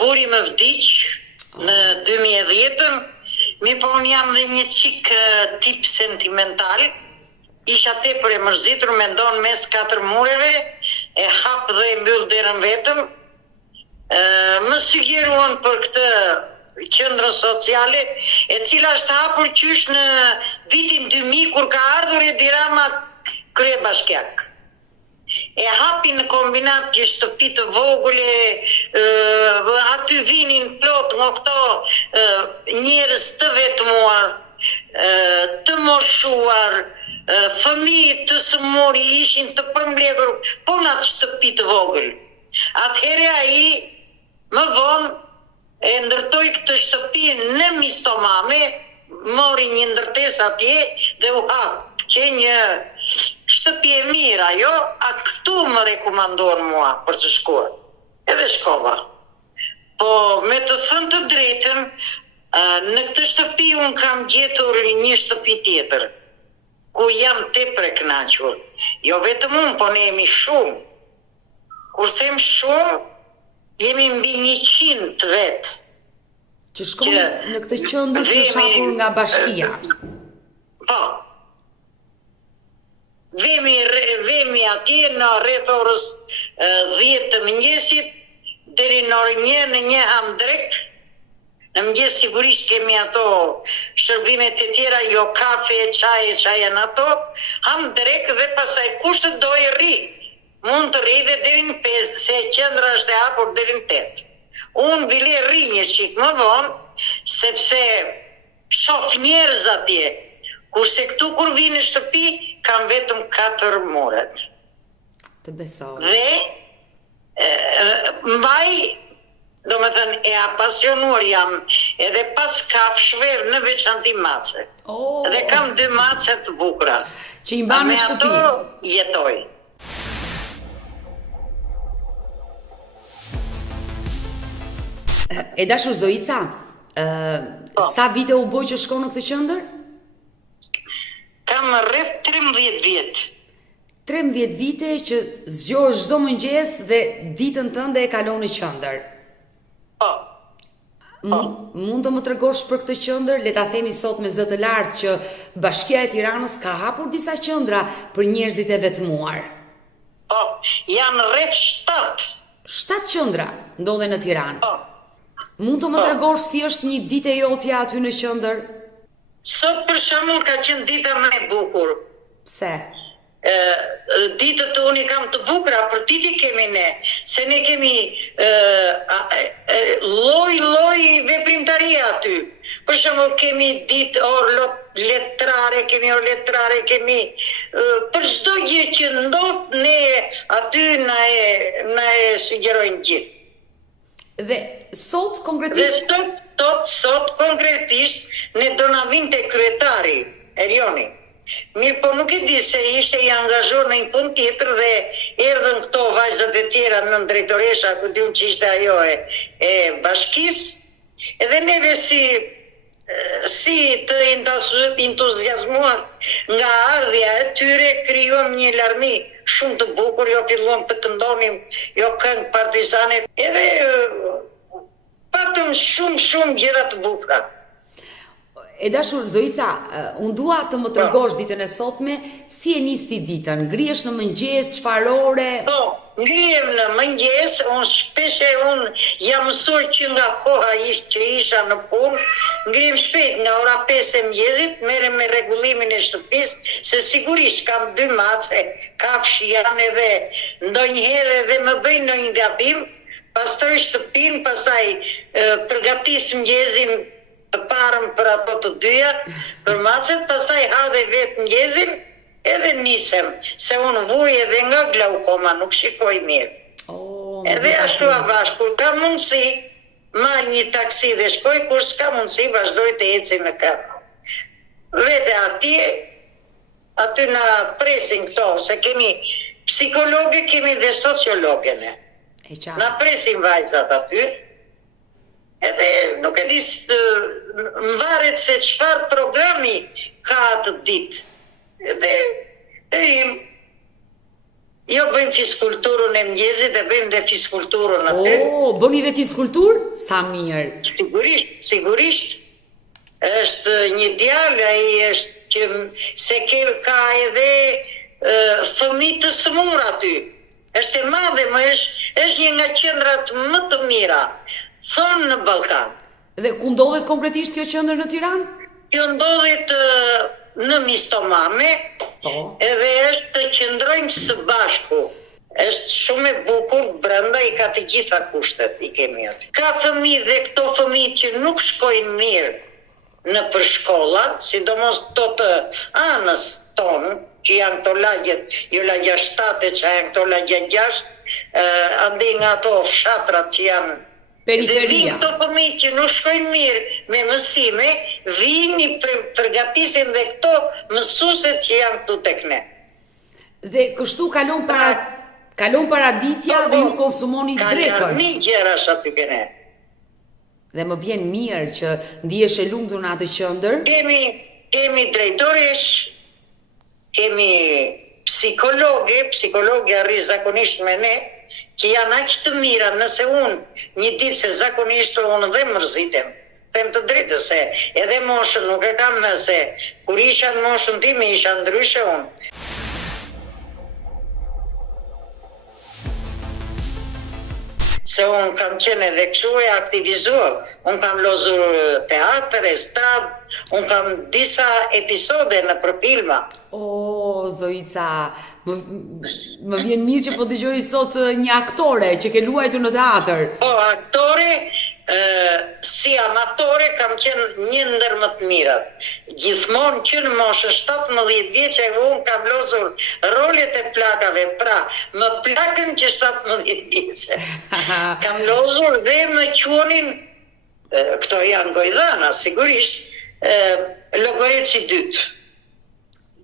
Buri më vdiq në 2010-ën, po unë jam dhe një qik tip sentimental, isha tepër e mërzitur, me ndonë mes 4 mureve, e hap dhe e mbyll derën vetëm, më sugjeruan për këtë qendrën sociale, e cila është hapur qysh në vitin 2000 kur ka ardhur Edi Rama kryebashkiak. E hapi në kombinat që shtëpi të vogële, aty vinin plot nga këto njerëz të vetmuar, të moshuar, fëmijë të sëmuri ishin të përmbledhur, po në atë shtëpi të vogël. Atëherë ai më vonë e ndërtoi këtë shtëpi në Mistomame, mori një ndërtesë atje dhe u hap, që një shtëpi e mirë ajo, a këtu më rekomanduan mua për të shkuar. Edhe shkova. Po, me të thënë të drejtën, në këtë shtëpi unë kam gjetur një shtëpi tjetër, ku jam tepër e kënaqur. Jo vetëm unë, po ne jemi shumë. Kur them shumë, jemi mbi 100 vetë. Që shkojnë në këtë qendër që është hapur nga bashkia. Po. Vemi atje në rreth orës 10 të mëngjesit deri në orën 1 në 1 ham drek. Në mëngjes sigurisht kemi ato shërbimet e tjera, jo kafe, çaje në ato, ham drek dhe pasaj kush të dojë rri. Mund të rri dhe deri në 5, se qendra është e hapur deri në 8. Unë bile rri një qik më vonë, sepse shoh njerëz atje. Kurse këtu kur vi në shtëpi, kam vetëm 4 muret. Të besoj. Dhe mbaj, do me thënë, e apasionuar jam edhe pas kafshve në veçanti mace. Dhe kam 2 mace të bukura. Që i mban në shtëpi. Me ato jetoj. E dashur Zoica, sa vite u bë që shkon në këtë qendër? Kam rreth 13 vjet. 13 vite që zgjohesh çdo mëngjes dhe ditën tënde e kalon në qendër. Po. Mund të më tregosh për këtë qendër, le ta themi sot me zë të lartë që Bashkia e Tiranës ka hapur disa qendra për njerëzit e vetmuar. Po, janë rreth 7. 7 qendra ndodhen në Tiranë. Po. Mund të më tregosh si është një ditë e jotja aty në qendër? Sot për shembull ka qenë dita më e bukur. Pse? ditët unë i kam të bukra, për titi kemi ne, se ne kemi loj veprimtaria aty. Për shembull kemi ditë orë letrare, kemi për çdo gjë që ndodh ne aty na e sugjerojnë gjithë. Dhe sot konkretisht Sot konkretisht ne do na vinte kryetari Erioni. Mirë, po nuk e di se ishte i angazhuar në një punë tjetër dhe erdhën këto vajzat e tjera në drejtoresha, ku diun që ishte ajo e bashkisë, edhe neve si të entuziazmuar nga ardhja e tyre, krijuam një larmi shumë të bukur, jo filluam të këndonim, jo këngë partizane, edhe patëm shumë gjëra të bukura. E dashur Zoica, unë dua të më tregosh ditën e sotme, si e nisti ditën? Ngrihesh në mëngjes, çfarë ore? Po, ngrihem në mëngjes, unë jam mësuar që nga koha që isha në punë, ngrihem shpejt nga ora 5 e mëngjesit, merrem me rregullimin e shtëpisë, se sigurisht kam 2 mace, kafsh janë edhe ndonjëherë edhe më bëjnë ndonjë gabim, pastroj shtëpinë, pastaj përgatis mëngjesin të parën për ato të dyja, për macet, pastaj ha dhe vetë mëngjesin, edhe nisem, se unë vuj edhe nga glaukoma, nuk shikoj mirë. Edhe ashtu avash, kur ka mundësi, marr një taksi dhe shkoj, kur s'ka mundësi, vazhdoj të eci në kërë. Vete aty na presin këto, se kemi psikologe, kemi dhe sociologe ne. Na presin vajzat aty, edhe nuk e di mvaret se çfarë programi ka atë ditë. Edhe jo bëjmë fiskulturën e mëngjesit, e bëjmë dhe fiskulturën aty. Bëni dhe fiskulturë? Sa mirë. Sigurisht. Është një djalë, ai është që ka edhe fëmijë të smur aty. Është e madhe, është një nga qendrat më të mira, thonë në Ballkan. Dhe ku ndodhet konkretisht kjo qendër në Tiranë? Kjo ndodhet në Mistomame, edhe është të qëndrojmë së bashku. Është shumë e bukur, brenda i ka të gjitha kushtet, i kemi aty. Ka fëmijë dhe këto fëmijë që nuk shkojnë mirë në përshkolla, sidomos këto të anës tonë, që janë këto lagjet, jo lagja 7, që janë këto lagja 6, andi nga ato fshatrat që janë periferia. Dhe vinë këto fëmijë që nuk shkojnë mirë me mësime, vinë i përgatisin dhe këto mësueset që janë këtu tek ne. Dhe kështu kalon paraditja dhe ju konsumoni drekën. Ka një gjërash aty kene. Dhe më vjen mirë që ndihesh e lumtur në atë qendër. Kemi drejtoresh, kemi psikologe arri zakonisht me ne, që janë aq të mira, nëse unë një ditë se zakonisht unë dhe mërzitem, them të drejtë se edhe moshën nuk e kam me se, kur isha në moshën time isha ndryshe unë. Se unë kam qenë edhe kështu e aktivizuar, unë kam lozur teatr, estrad, unë kam disa episode në për filma. Zoica, më vjen mirë që po dëgjoj sot një aktore që ke luajtur në teatr. Po, aktore, si amatore kam qenë një ndër më të mirat. Gjithmonë që në moshën 17 vjeçë unë kam lozur rolet e plakave, pra më plakën që 17 vjeçë. Kam lozur dhe më quonin, këto janë gojdhana, sigurisht, Logoreci 2.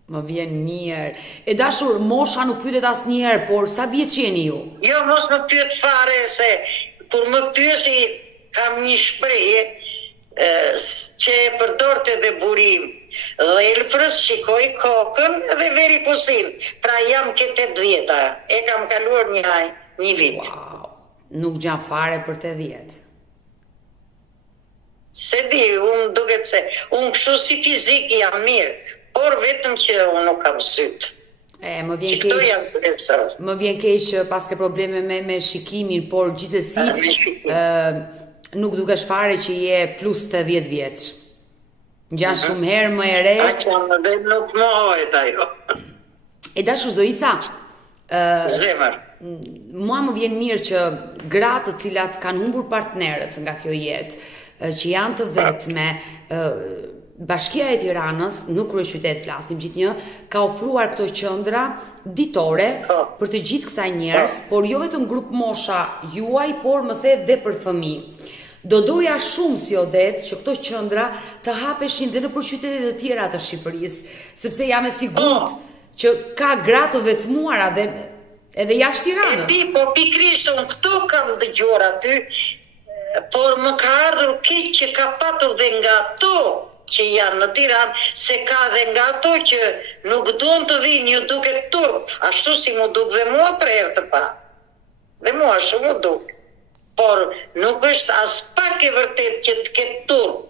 Më vjen mirë. E dashur, mosha nuk pyetet asnjëherë, por sa vjeç jeni ju? Jo, mos më pyet fare, se kur më pyesi kam një shprehje që e përdorte dhe burim. Dhelprës shikoj kokën dhe veri pusin. Pra jam ke 80, e kam kaluar një vit. Wow, nuk gjan fare për 80. Se di, unë duket se unë kështu si fizik jam mirë, por vetëm që unë nuk kam sytë. Më vjen keq pas ke probleme me shikimin, por gjithsesi nuk dukesh fare që je plus 80 vjeç. Ngjan shumë herë më e re. Aq jam dhe nuk mohohet ajo. E dashur Zoica, Zemër. mua më vjen mirë që gratë të cilat kanë humbur partnerët nga kjo jetë, që janë të vetme, Bashkia e Tiranës, në kryeqytet flasim gjithnjë, ka ofruar këto qendra ditore për të gjithë kësaj njerëz, por jo vetëm grup mosha juaj, por më the dhe për fëmijë. Do doja shumë si Odet që këto qendra të hapeshin dhe në qytete të tjera të Shqipërisë, sepse jam e sigurt që ka gra të vetmuara dhe edhe jashtë Tiranës. E di, po pikrisht unë këto kam dëgjuar aty, por më ka ardhur keq që ka patur dhe nga ato që janë në Tiranë, se ka dhe nga ato që nuk duan të vinë, ju duket turp, ashtu si mu duk dhe mua për herë të pa. Dhe mua shumë mu duk. Por nuk është as pak e vërtet që të ketë turp,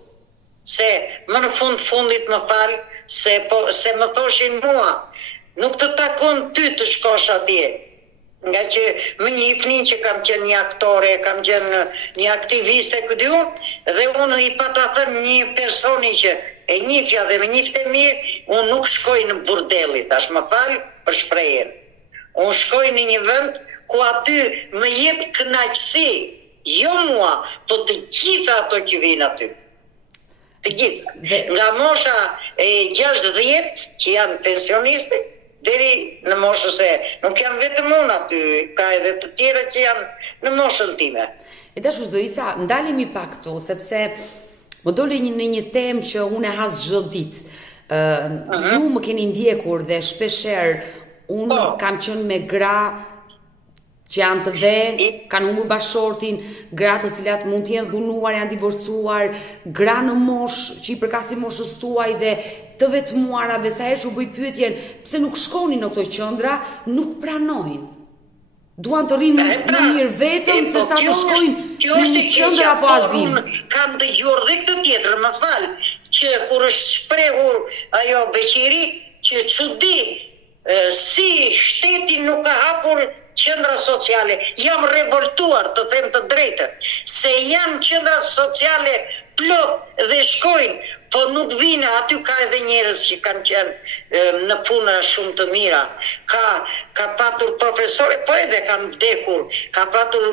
se më në fundit më falë, se më thoshin mua, nuk të takon ty të shkosh atje. Nga që më njihnin që kam qenë një aktore, kam qenë një aktiviste këtë unë, dhe unë i pata thënë një personi që e njifja dhe më njifte mirë, unë nuk shkoj në burdeli, tash më falë për shprehjen. Unë shkoj në një vend ku aty më jep kënaqësi, jo mua, po të gjitha ato që vinë aty. Të gjitha. Nga mosha e 60 që janë pensionistë, deri në moshën se nuk janë vetëm unë aty, ka edhe të tjera që janë në moshën time. E dashur Zoica, ndalemi pak këtu, sepse më dole në një temë që unë e has çdo ditë. Ju më keni ndjekur dhe shpeshherë unë kam qenë me gra që janë të ve, kanë humbur bashortin, gra të cilat mund të jenë dhunuar, janë divorcuar, gra në moshë që i përkasin moshës tuaj dhe të vetmuara, dhe sa herë që u bëj pyetjen pse nuk shkonin në këto qendra, nuk pranojnë. Duan të rinë në mirë vetëm se sa të shkojnë në një qendër apo azil. Unë kam dëgjuar dhe këtë tjetër, më fal, që kur është shprehur ajo Beqiri, që çudi si shteti nuk ka hapur qendra sociale. Jam revoltuar, të them të drejtën, se janë qendra sociale plot dhe shkojnë, po nuk vinë, aty ka edhe njerëz që kanë qenë në puna shumë të mira. Ka patur profesore, po edhe kanë vdekur, ka patur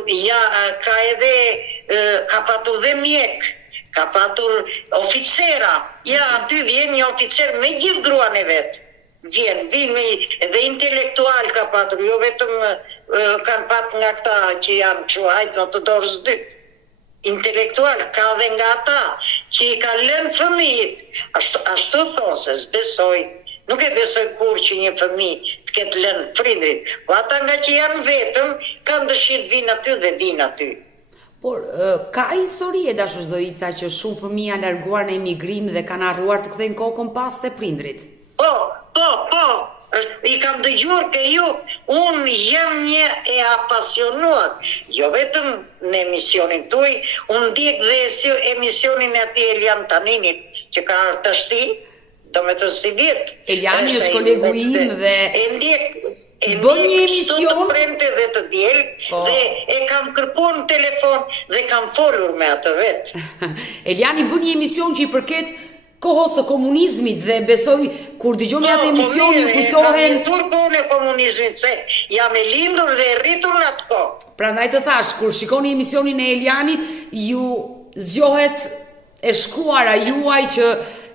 dhe mjek, ka patur oficera. Ja, aty vjen një oficer me gjithë gruan e vet. Vjen dhe intelektual ka patur, jo vetëm kanë pat nga këta që janë quajt në të dorës dytë. Intelektual ka dhe nga ata që i ka lënë fëmijët. Ashtu thonë se s'besoj, nuk e besoj kur që një fëmijë të ketë lënë prindrit, po ata nga që janë vetëm kanë dëshirë vinë aty dhe vinë aty. Por ka histori e dashur Zoica që shumë fëmijë janë larguar në emigrim dhe kanë harruar të kthejnë kokën pas të prindrit. Po, i kam dëgjuar ke ju, unë jam një e apasionuar, jo vetëm në emisionin tuaj, unë ndjek dhe emisionin e ati Elian Taninit, që ka ardhur të shti, do me të si vjetë. Eliani është kolegu im dhe bën një emision të premte dhe të diel, dhe e kam kërkuar në telefon dhe kam folur me atë vetë. Eliani bën një emision që i përket kohës së komunizmit dhe besoj kur dëgjoni atë emision ju kujtohen kohën e komunizmit, se jam e lindur dhe e rritur në atë kohë. Prandaj të thash, kur shikoni emisionin e Elianit, ju zgjohet e shkuara juaj që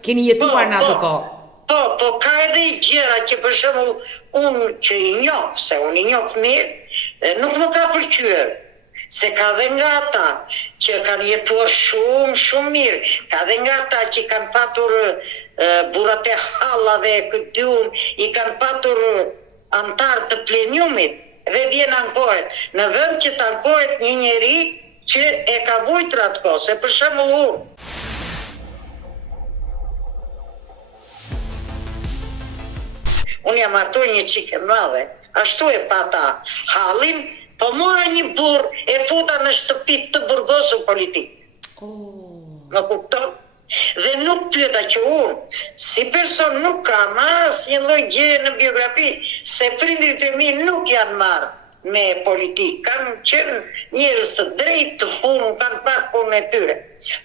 keni jetuar në atë kohë. Po, ka edhe i gjëra që për shembull unë që i njoh, se unë i njoh mirë, nuk më ka pëlqyer. Se ka dhe nga ata që kanë jetuar shumë mirë, ka dhe nga ata që kanë patur burrat e hallave, këtyun, i kanë patur antar të plenumit, dhe vjen ankohet. Në vend që të ankohet një njeri që e ka vujtur atë kohë, se për shembull unë. Unë jam martuar një çike madhe, ashtu e pata hallin, po mora një burr e futa në shtëpi të burgosur politik. Më kupton? Dhe nuk pyeta që unë, si person nuk kam asnjë lloj gjë në biografi, se prindrit e mi nuk janë marrë me politikë, kanë qenë njerëz të drejtë të punë, kanë parë punën e tyre.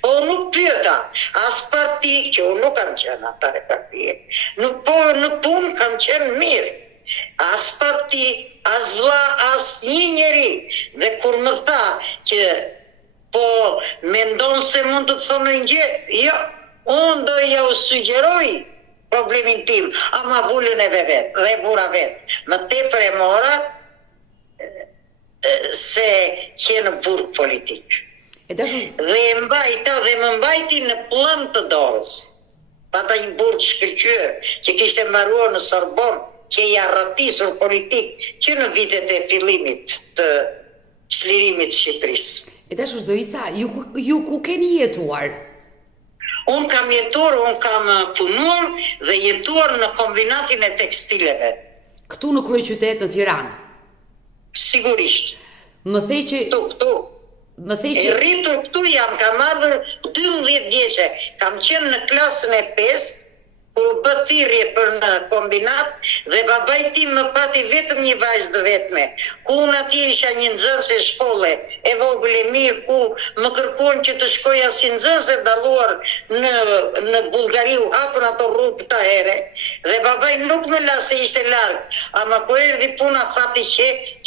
Po nuk pyeta, as parti, që unë nuk kam qenë atare partie, po në punë kam qenë mirë. as parti, as vlla, as një njeri. Dhe kur më tha që po mendon se mund të thonë gjë, jo, unë do ja u sugjeroj problemin tim, ama vullën e vetë, dhe bura vetë. Më tepër e mora se qenë burg politik. Dhe më mbajti në plan të dorës. Pata një burg shkëlqyer që kishte mbaruar në Sorbon, që i arratisur politik që në vitet e fillimit të çlirimit të Shqipërisë. E dashur Zoica, ju ku keni jetuar? Unë kam jetuar, unë kam punuar dhe jetuar në kombinatin e tekstileve. Këtu në kryeqytet në Tiranë? Sigurisht. Më thej që... Këtu. E rritur këtu jam, kam ardhur 12 vjeçe, kam qenë në klasën e 5, kur u bë thirrje për në kombinat dhe babai tim më pati vetëm një vajzë të vetme. Ku unë atje isha një nxënëse shkolle, e vogël e mirë, ku më kërkuan që të shkoja si nxënëse dalluar në Bullgari, u hapën ato rrugë këta here, dhe babai nuk më la se ishte larg, ama po erdhi puna fati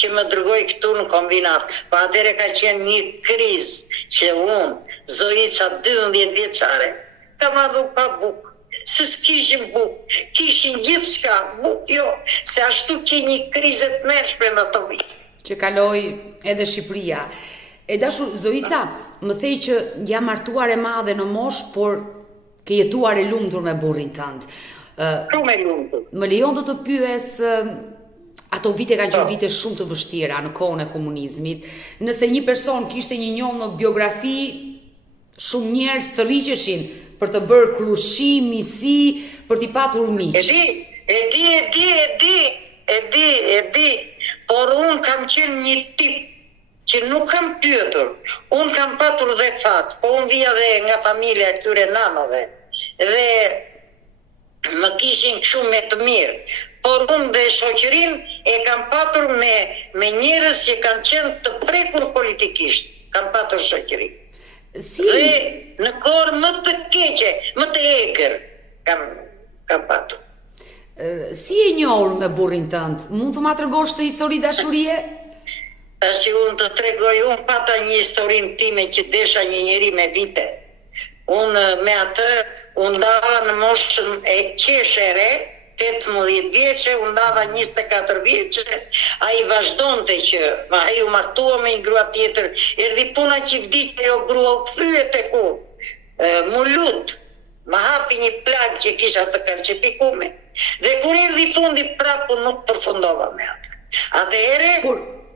që më dërgoi këtu në kombinat. Pa atëre ka qenë një krizë që unë, Zoica 12 vjeçare, kam ardhur pa bukë. Se s'kishin buk, kishin gjithë shka, buk jo, se ashtu që një krizet mërshme në të vit. Që kaloi edhe Shqipëria. E dashur Zoica, më thej që jam martuar e madhe në mosh, por ke jetuar e lumtur me burrin tënd. Shumë e lumtur. Më lejon të pyes, ato vite kanë qenë vite shumë të vështira në kohën e komunizmit. Nëse një person kishte një njollë në biografi, shumë njerëz të rriqeshin për të bërë krushi, misi, për t'i patur miq. E di, por unë kam qenë një tip që nuk kam pyetur. Unë kam patur dhe fat, po unë vija dhe nga familja këtyre nanove, dhe më kishin shumë me të mirë. Por unë dhe shoqërin e kam patur me njerëz që kanë qenë të prekur politikisht. Kam patur shoqëri. Dhe në kohën më të keqe, më të egër, kam patur. Si e njohur me burrin tënd? Mund të ma tregosh të histori dashurie? Tash unë të tregoj, unë pata një historinë time që desha një njeri me vite. Unë me atë, unë dava në moshën e qeshere, 18 vjeçe, unë dava 24 vjeçe, a i vazhdonte që, a i u martua me një grua tjetër, erdhi puna që vdikte jo grua u këthyet e ku, mu lutë, ma hapi një plagë që kisha të kalqepikume, dhe kur erdhi fundi prapu nuk përfundova me atë. Atëhere,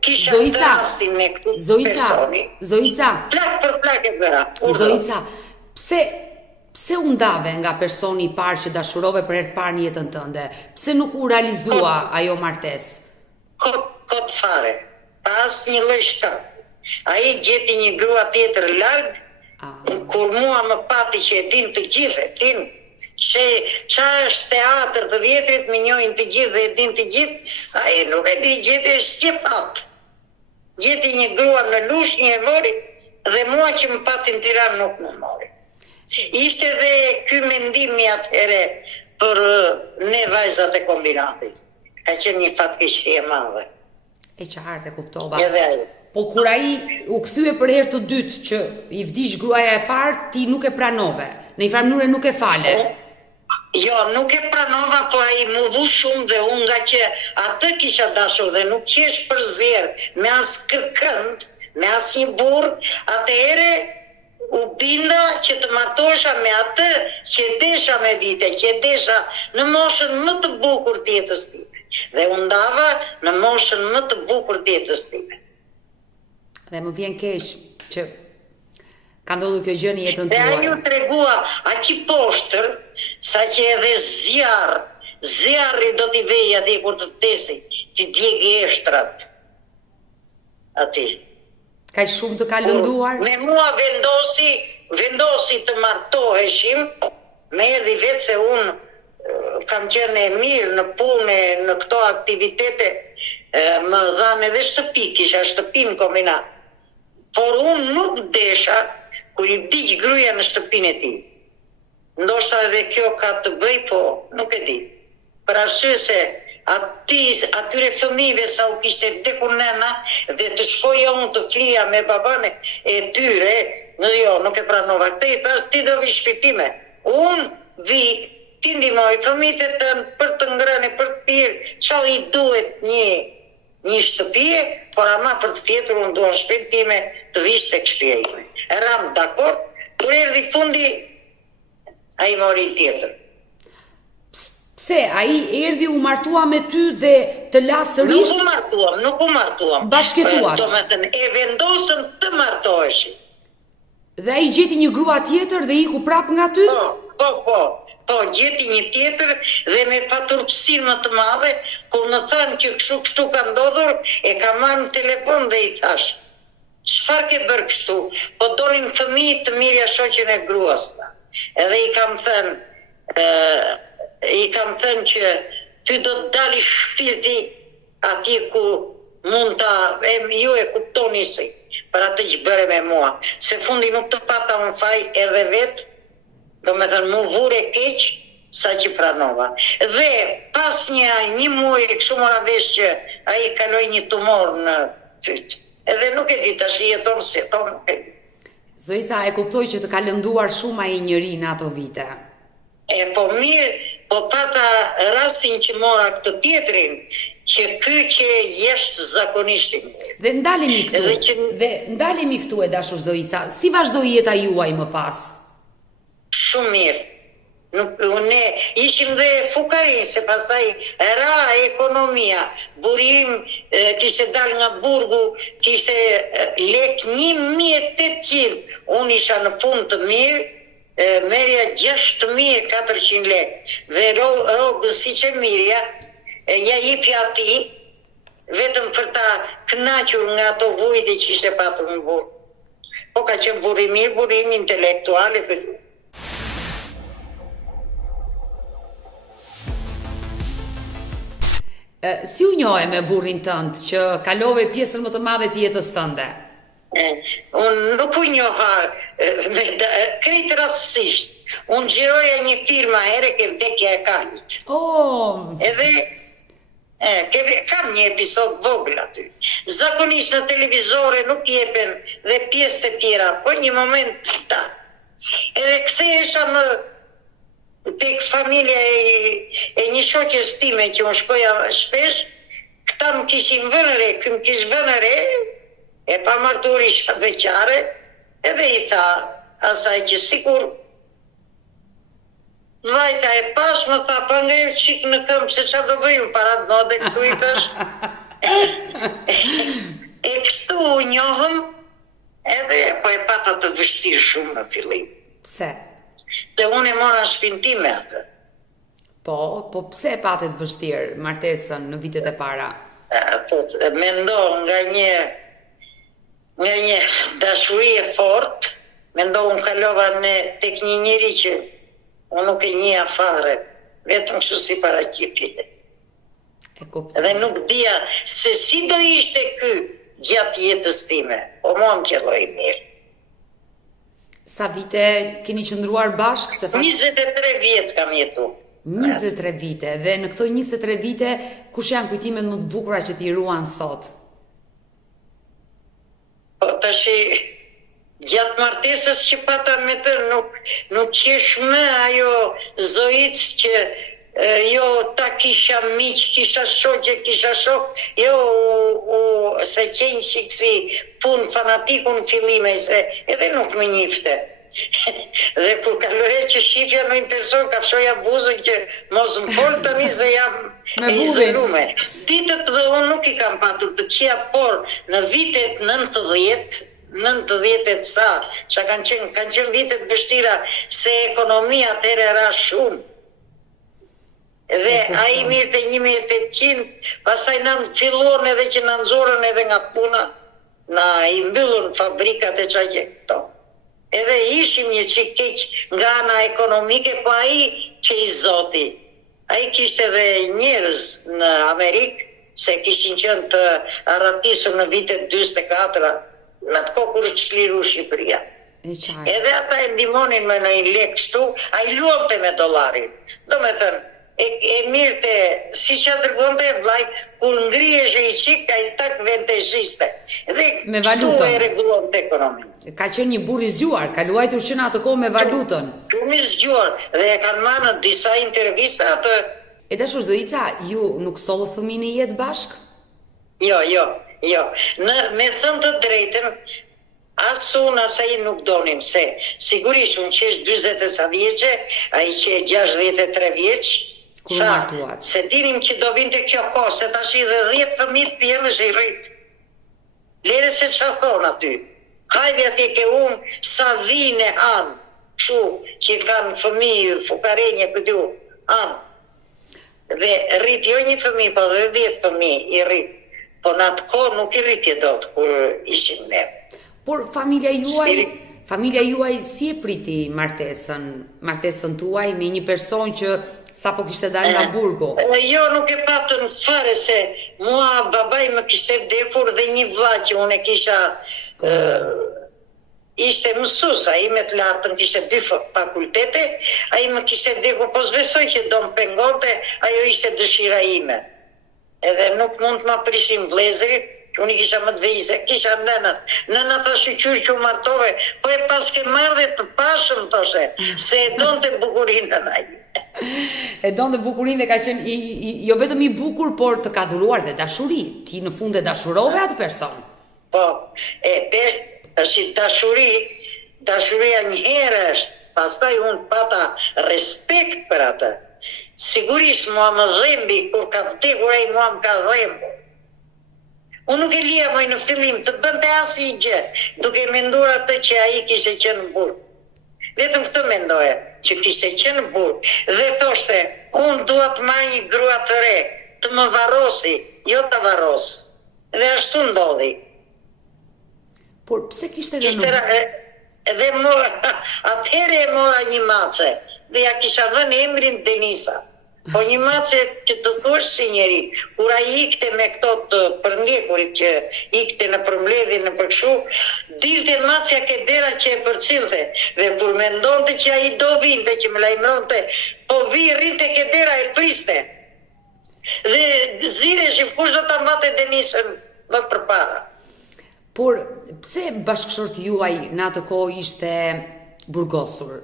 kisha të rastin me këtu personi. Zoica, plak për plak e bëra. Zoica, pse u ndave nga personi i parë që dashurove për herë të parë në jetën tënde? Pse nuk u realizua ajo martesë? Kot fare, pas një lloj shkak. Ai gjeti një grua tjetër larg, kur mua më pati që e din të gjithë, që qa është teatr të vjetrit, më njohin të gjithë dhe e din të gjithë, ai nuk e di, gjeti është Shqepat. Gjeti një grua në Lush, një e mori, dhe mua që më pati në Tiranë nuk më mori. Ishte dhe ky mendimi atëhere për ne vajzat e kombinatit. Ka qenë një fatkeqësi e madhe. E qartë e kuptova. Edhe ai. Po kur ai u kthye për herë të dytë që i vdiq gruaja e parë, ti nuk e pranove. Në një farë mënyrë nuk e fale. Jo, nuk e pranova, po ai mu vu shumë dhe unë nga që atë kisha dashur dhe nuk qesh për zerë, me as kërkënd, me as një burr, atëhere u binda që të martosha me atë që e desha me vite, që e desha në moshën më të bukur të jetës time. Dhe u ndava në moshën më të bukur të jetës time. Dhe më vjen keq që ka ndodhur kjo gjë në jetën tuaj. Dhe ai u tregua aq i poshtër, sa që edhe zjarri do t'i vej atje kur të vdesi, t'i djegi eshtrat. Ati. Ka shumë të ka lënduar? Me mua vendosi të martoheshim, me erdhi vetë se unë kam qenë e mirë në punë, në këto aktivitete, më dhanë edhe shtëpi, kisha shtëpi në kombinat. Por unë nuk desha kur i vdiq gruaja në shtëpinë e tij. Ndoshta edhe kjo ka të bëj, po nuk e di. Për arsye se atyre fëmijëve sa u kishte vdekur nëna dhe të shkoja unë të flija me baban e tyre, nuk e pranova këtë, i thash ti do vi shpitime. Unë vi, ti ndihmoj fëmijët e tënë për të ngrënë, për të pirë, çau i duhet një shtëpie, por ama për të fjetur unë duan shpitime të vish tek shtëpia ime. Ram dakord, kur erdhi fundi, ai mori tjetër. Pse, ai erdhi u martua me ty dhe të la sërish? Nuk u martuam. Bashkëtuat. Do me thënë, e vendosëm të martoheshin. Dhe ai gjeti një grua tjetër dhe iku prap nga ty? Po, gjeti një tjetër dhe me paturpsinë më të madhe, kur më thanë që kështu ka ndodhur, e ka marrë në telefon dhe i thash, çfarë ke bërë kështu? Po donin fëmijë të mirja shoqen e gruas. Edhe i kam thënë që ty do të dali shpirti atje ku mund ju e kuptoni si për atë që bëre me mua. Se fundi nuk të pata unë faj erdhe vetë, do me thënë mu vure keq sa që pranova. Dhe pas një muaj kështu mora vesh që ai kaloi një tumor në fyt. Edhe nuk e di tash jeton si jeton, nuk e di. Zoica, e kuptoj që të ka lënduar shumë ai njeri në ato vite. Po mirë, po pata rastin që mora këtë tjetrin, që ky që jeshtë zakonisht. Dhe ndalemi këtu e dashur Zoica, si vazhdoi jeta juaj më pas? Shumë mirë. Ne ishim dhe fukari, se pasaj ra ekonomia, burim kishte dal nga burgu, kishte lek 1.800, unë isha në punë të mirë, merja 6.400 lek, dhe rogën si që mirja, ja jipja ati, vetëm për ta kënaqur nga ato vujt që ishte patur në burg. Po ka qenë burim mirë, burim intelektual e këtë. Si u njohe me burrin tënd që kalove pjesën më të madhe të jetës tënde? Unë nuk u njoha krejt rastësisht. Unë gjiroja një firma here ke vdekja e kalit. Edhe kam një episod vogël aty. Zakonisht në televizore nuk jepen dhe pjesë të tjera, po një moment ta. Edhe kthehesha më tek familja e një shoqes time që unë shkoja shpesh, këta më kishin vënë re, ky më kish vënë re, e pa martur isha beqare, edhe i tha asaj që sikur vajta e pash më tha pa ngrej qik në këmbë se çfarë do bëjmë para të mode këtu i thash. E kështu u njohëm, edhe po e pata të vështirë shumë në fillim. Pse? Dhe unë e mora shpinë time atë. Po pse e patet vështirë martesën në vitet e para? Mendo nga një dashuri e fort, mendo unë kalova tek një njeri që unë nuk e njeh fare, vetëm kështu si paraqitje. Dhe nuk dija se si do ishte ky gjatë jetës time, po mua më qelloi mirë. Sa vite keni qëndruar bashkë? 23 vjet kam jetu. 23 vite, dhe në këto 23 vite, kush janë kujtimet më të bukura që t'i ruan sot? Po tashi, gjatë martesës që pata me të, nuk qesh më ajo Zoic që jo ta kisha miq, kisha shoqe, jo se qenj shiksi pun fanatikun fillime, se edhe nuk më njifte. Dhe kur kaloje që shifja në një person, ka fshoja buzën që mos më folë tani se jam e izolume. Ditët dhe unë nuk i kam patur të qia, por në vitet 90 sa, që kanë qenë vitet vështira, se ekonomia atëherë era shumë. Dhe a i mirë të 1.800, pasaj në fillon edhe që në nëzorën edhe nga puna, na i mbyllun fabrikat e qaqe këto. Edhe ishim një qik keq nga ana ekonomike, po a i që i zoti. A i kishte edhe njerëz në Amerikë, se kishin qenë të arratisur në vitet 24, në të kohë kur çliru Shqipëria. Edhe ata e ndihmonin me në lek kështu, a i luante me dollarin. Do me thënë, e mirë të, si që dërgonte e vlaj, kur ngrihesh i qik, a i tak vend të shiste. Dhe Me kështu valutën. e regulon të ekonomi. Ka qenë një burr i zgjuar, ka luajtur që në atë kohë me valutën. Shumë i zgjuar, dhe e kanë marrë në disa intervista atë. E dashur Zorica, ju nuk sollët fëmijën e jetë bashk? Jo. Me thënë të drejtën, as unë as ai nuk donim, se sigurisht unë që është 40 e sa vjeqe, a i që e 63 vjeq, Kur martuat? se dinim që do vinte kjo kohë, se tash i dhe 10 fëmijë pjellësh i rritë. Lere se që thonë aty. Hajde atje ke unë sa dhine anë, shu që kanë fëmijë, fukarenje për du, anë. Dhe rrit jo një fëmijë, po dhe 10 fëmijë i rrit. Po në atë kohë nuk i rritje do të kur ishin ne. Por familja juaj si e priti martesën tuaj me një person që sapo kishte dalë nga burgu? Jo, nuk e patën fare se mua babaj më kishte vdekur dhe një vlla që unë e kisha ishte mësus, a i me të lartën kishte 2 fakultete, a i më kishte vdekur, po s'besoj që do më pengonte, ajo ishte dëshira ime. Edhe nuk mund të ma prishim vlezëri, që unë i kisha më të vejse, kisha nënat. Nënat të shqyqyr që u martove, po e pas ke marrë dhe të pashëm, toshe, se e donë të bukurinë në najë. E donë të bukurinë dhe ka qenë jo vetëm i bukur, por të ka dhuruar dhe dashuri. Ti në fund e dashurove atë person. Po, është dashuria një herë është, pastaj unë pata respekt për atë. Sigurisht mua më dhembi, kur ka vdekur ai mua më ka dhembu. Unë nuk e lija moj në fillim të bënte asnjë gjë, duke menduar atë që ai kishte qenë burr. Vetëm këtë mendoja, që kishte qenë burr. Dhe thoshte, unë dua të marr një grua të re, të më varrosi, jo të varros. Dhe ashtu ndodhi. Por pse kishte rënë? Dhe atëherë e mora një mace, dhe ja kisha vënë emrin Denisa. Po një mace që të thush si njeri, kur ai ikte me këto të përndjekurit që ikte në përmbledhje në përkshu, dilte macja ke dera që e përcillte, dhe kur mendonte që ai do vinte, që më lajmëronte, po vi rrinte ke dera e priste. Dhe zireshim kush do ta mbate Denisën më përpara. Por pse bashkëshorti juaj në atë kohë ishte burgosur?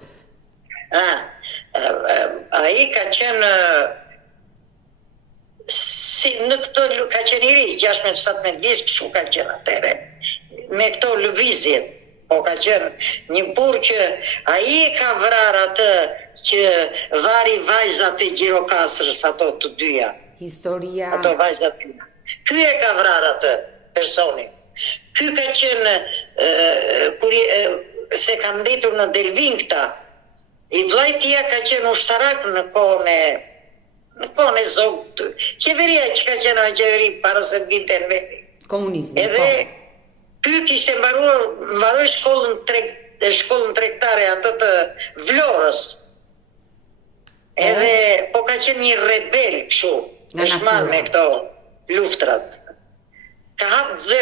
Ai ka qenë në këto ka qenë i ri, 16-17 vjeç, kështu ka qenë atëre. Me këto lëvizjet, po ka qenë një burr që ai e ka vrarë atë që vari vajzat e Gjirokastrës, ato të dyja. Historia. Ato vajzat. Ky e ka vrarë atë personi. Ky ka qenë se ka ndetur në Delvin këta. I vllajtia ka qenë ushtarak në kohën e Zogut. Qeveria që ka qenë qeveri para se vinte në veti. Komunizmi. Edhe ky kishte mbaroi shkollën tregtare atë të Vlorës. Edhe po ka qenë një rebel kështu. Është marrë me këto luftrat. Ka hapë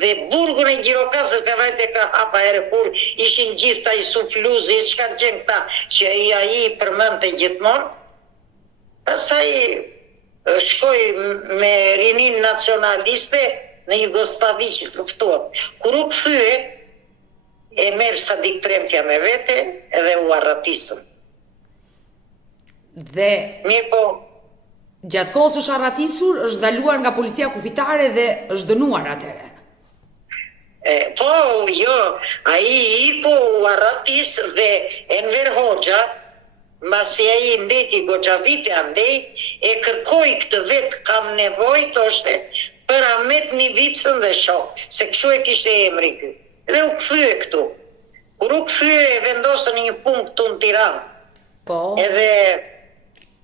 dhe burgun e Gjirokastrës ka vajte ka hapa herë kur ishin gjithë ta i sufluzi, që kanë qenë këta që ai përmendte gjithmonë. Pastaj shkoi me rinin nacionaliste në Jugosllavi që luftuan. Kur u kthye, e merr Sadik Premtja me vete edhe u arratisën. Dhe mirë po, gjatë kohës është arratisur, është ndaluar nga policia kufitare dhe është dënuar atëherë. Po, jo, ai iku u arratis dhe Enver Hoxha, mbasi ai ndeti Goxhavite andej, e kërkoi këtë vetë, kam nevojë, thoshte, për Ahmet Nivicën dhe shok, se kështu e kishte emrin ky. Dhe u kthye këtu. Kur u kthye e vendosën një punë këtu në Tiranë. Po. Edhe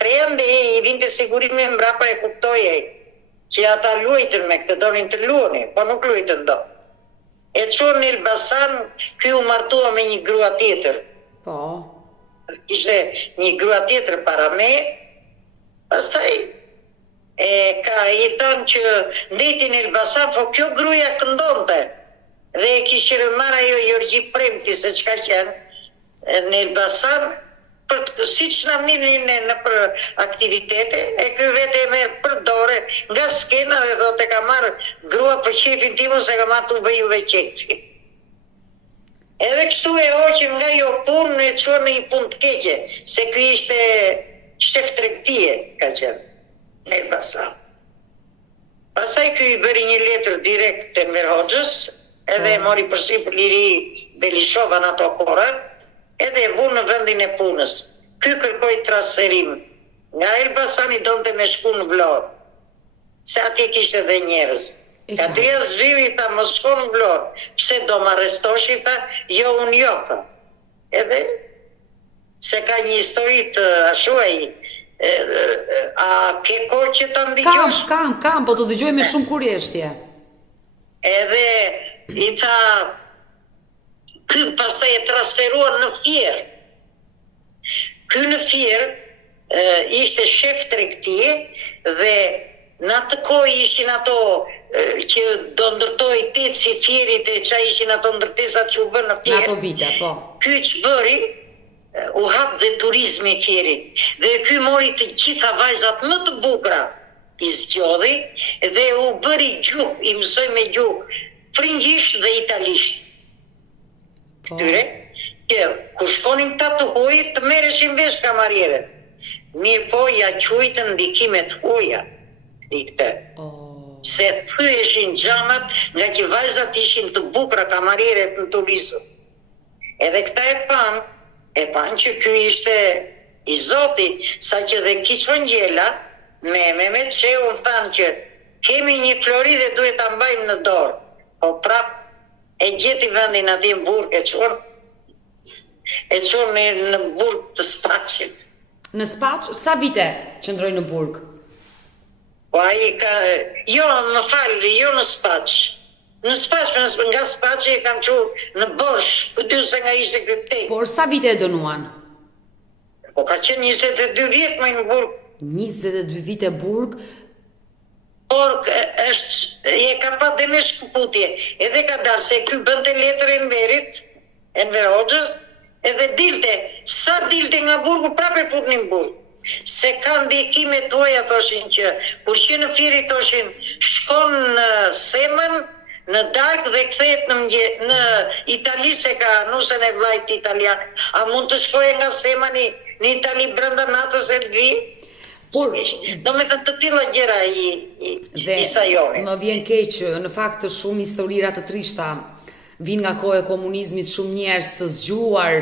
prende i vinte sigurimi mbrapa e kuptoje që ata luajtën me këtë, donin të luani, po nuk luajtën do. E qonë në Elbasan, ky u martua me një grua tjetër. Po. Ishte një grua tjetër para me, pastaj ka i thënë që ndeti në Elbasan, po kjo gruaja këndonte. Dhe e kishte marrë ajo Jorgji Premti, se çka qenë në Elbasan, si që na mirë në për aktivitete, e ky vete e merë për dore nga skena dhe thotë e ka marrë grua për qefin timu se ka marrë të bëjuve qefi. Edhe kështu e hoqim nga jo punë e qërë në një punë të keqe, se ky ishte shef tregtie, ka qenë, me basa. Pasaj ky i bëri një letër direkt të Enver Hoxhës, edhe e mori përsi për Liri Belishova në ato kora, edhe e vu në vendin e punës. Ky kërkoi transferim. Nga Elbasani donte me shku në Vlorë, se atje kishte dhe njerëz. Katria Zvivi tha mos shko në Vlorë, pse do më arrestoshi, tha, jo unë jo, tha. Edhe, se ka një histori të ashuaj, a ke kohë që ta ndigjosh? Kam, po të dëgjoj me shumë kurjeshtje. Edhe, i tha, ky pastaj e transferuan në Fier. Ky në Fier ishte shef tregtie dhe në atë kohë ishin ato që do ndërtoj tetë si Fierit e qa ishin ato ndërtesat që u bërë në Fier. Në ato vite, po. Ky që bëri, u hap dhe turizmi i Fierit. Dhe ky mori të gjitha vajzat më të bukura i zgjodhi dhe u bëri gjuhë, i mësoj me gjuhë frëngjisht dhe italisht. Këtyre, që ku shkonin ta të hujit, të merreshin vesh kamarierët. Mirë po, ja quajtën ndikimet huja. Se thyeshin xhamat nga që vajzat ishin të bukura kamarierët në turizëm. Edhe këta e pan që ky ishte i Zoti, sa që dhe Kiçongjela me çeu thanë që kemi një flori dhe duhet ta mbajmë në dorë. Po prap e gjeti vendin atje në Burg, e çon në Burg të Spaçit. Në Spaç, sa vite qëndroi në Burg? Po ai ka, jo, më falë, jo në Spaç. Në Spaç, nga Spaçi e kam qu në Bosh, këty se nga ishte këtë. Por sa vite e dënuan? Po ka qenë 22 vjet më në Burg. 22 vite Burg? Por e ka pa dhe me shkëputje. Edhe ka dalë se ky bënte letër Enver Hoxhës, edhe dilte, sa dilte nga Burgu, prape futni në Burg. Se ka ndikime tuaja, thoshin që, kur që në Fieri thoshin, shkon në Semën, në darkë dhe kthehet në Itali, se ka nusën e vllajt italian. A mund të shkojë nga Semani në Itali brenda natës e të vi? Por, do me të tilla gjëra i Sajoni. Më vjen keq, në fakt shumë historira të trishta vinë nga kohë e komunizmit, shumë njerëz të zgjuar,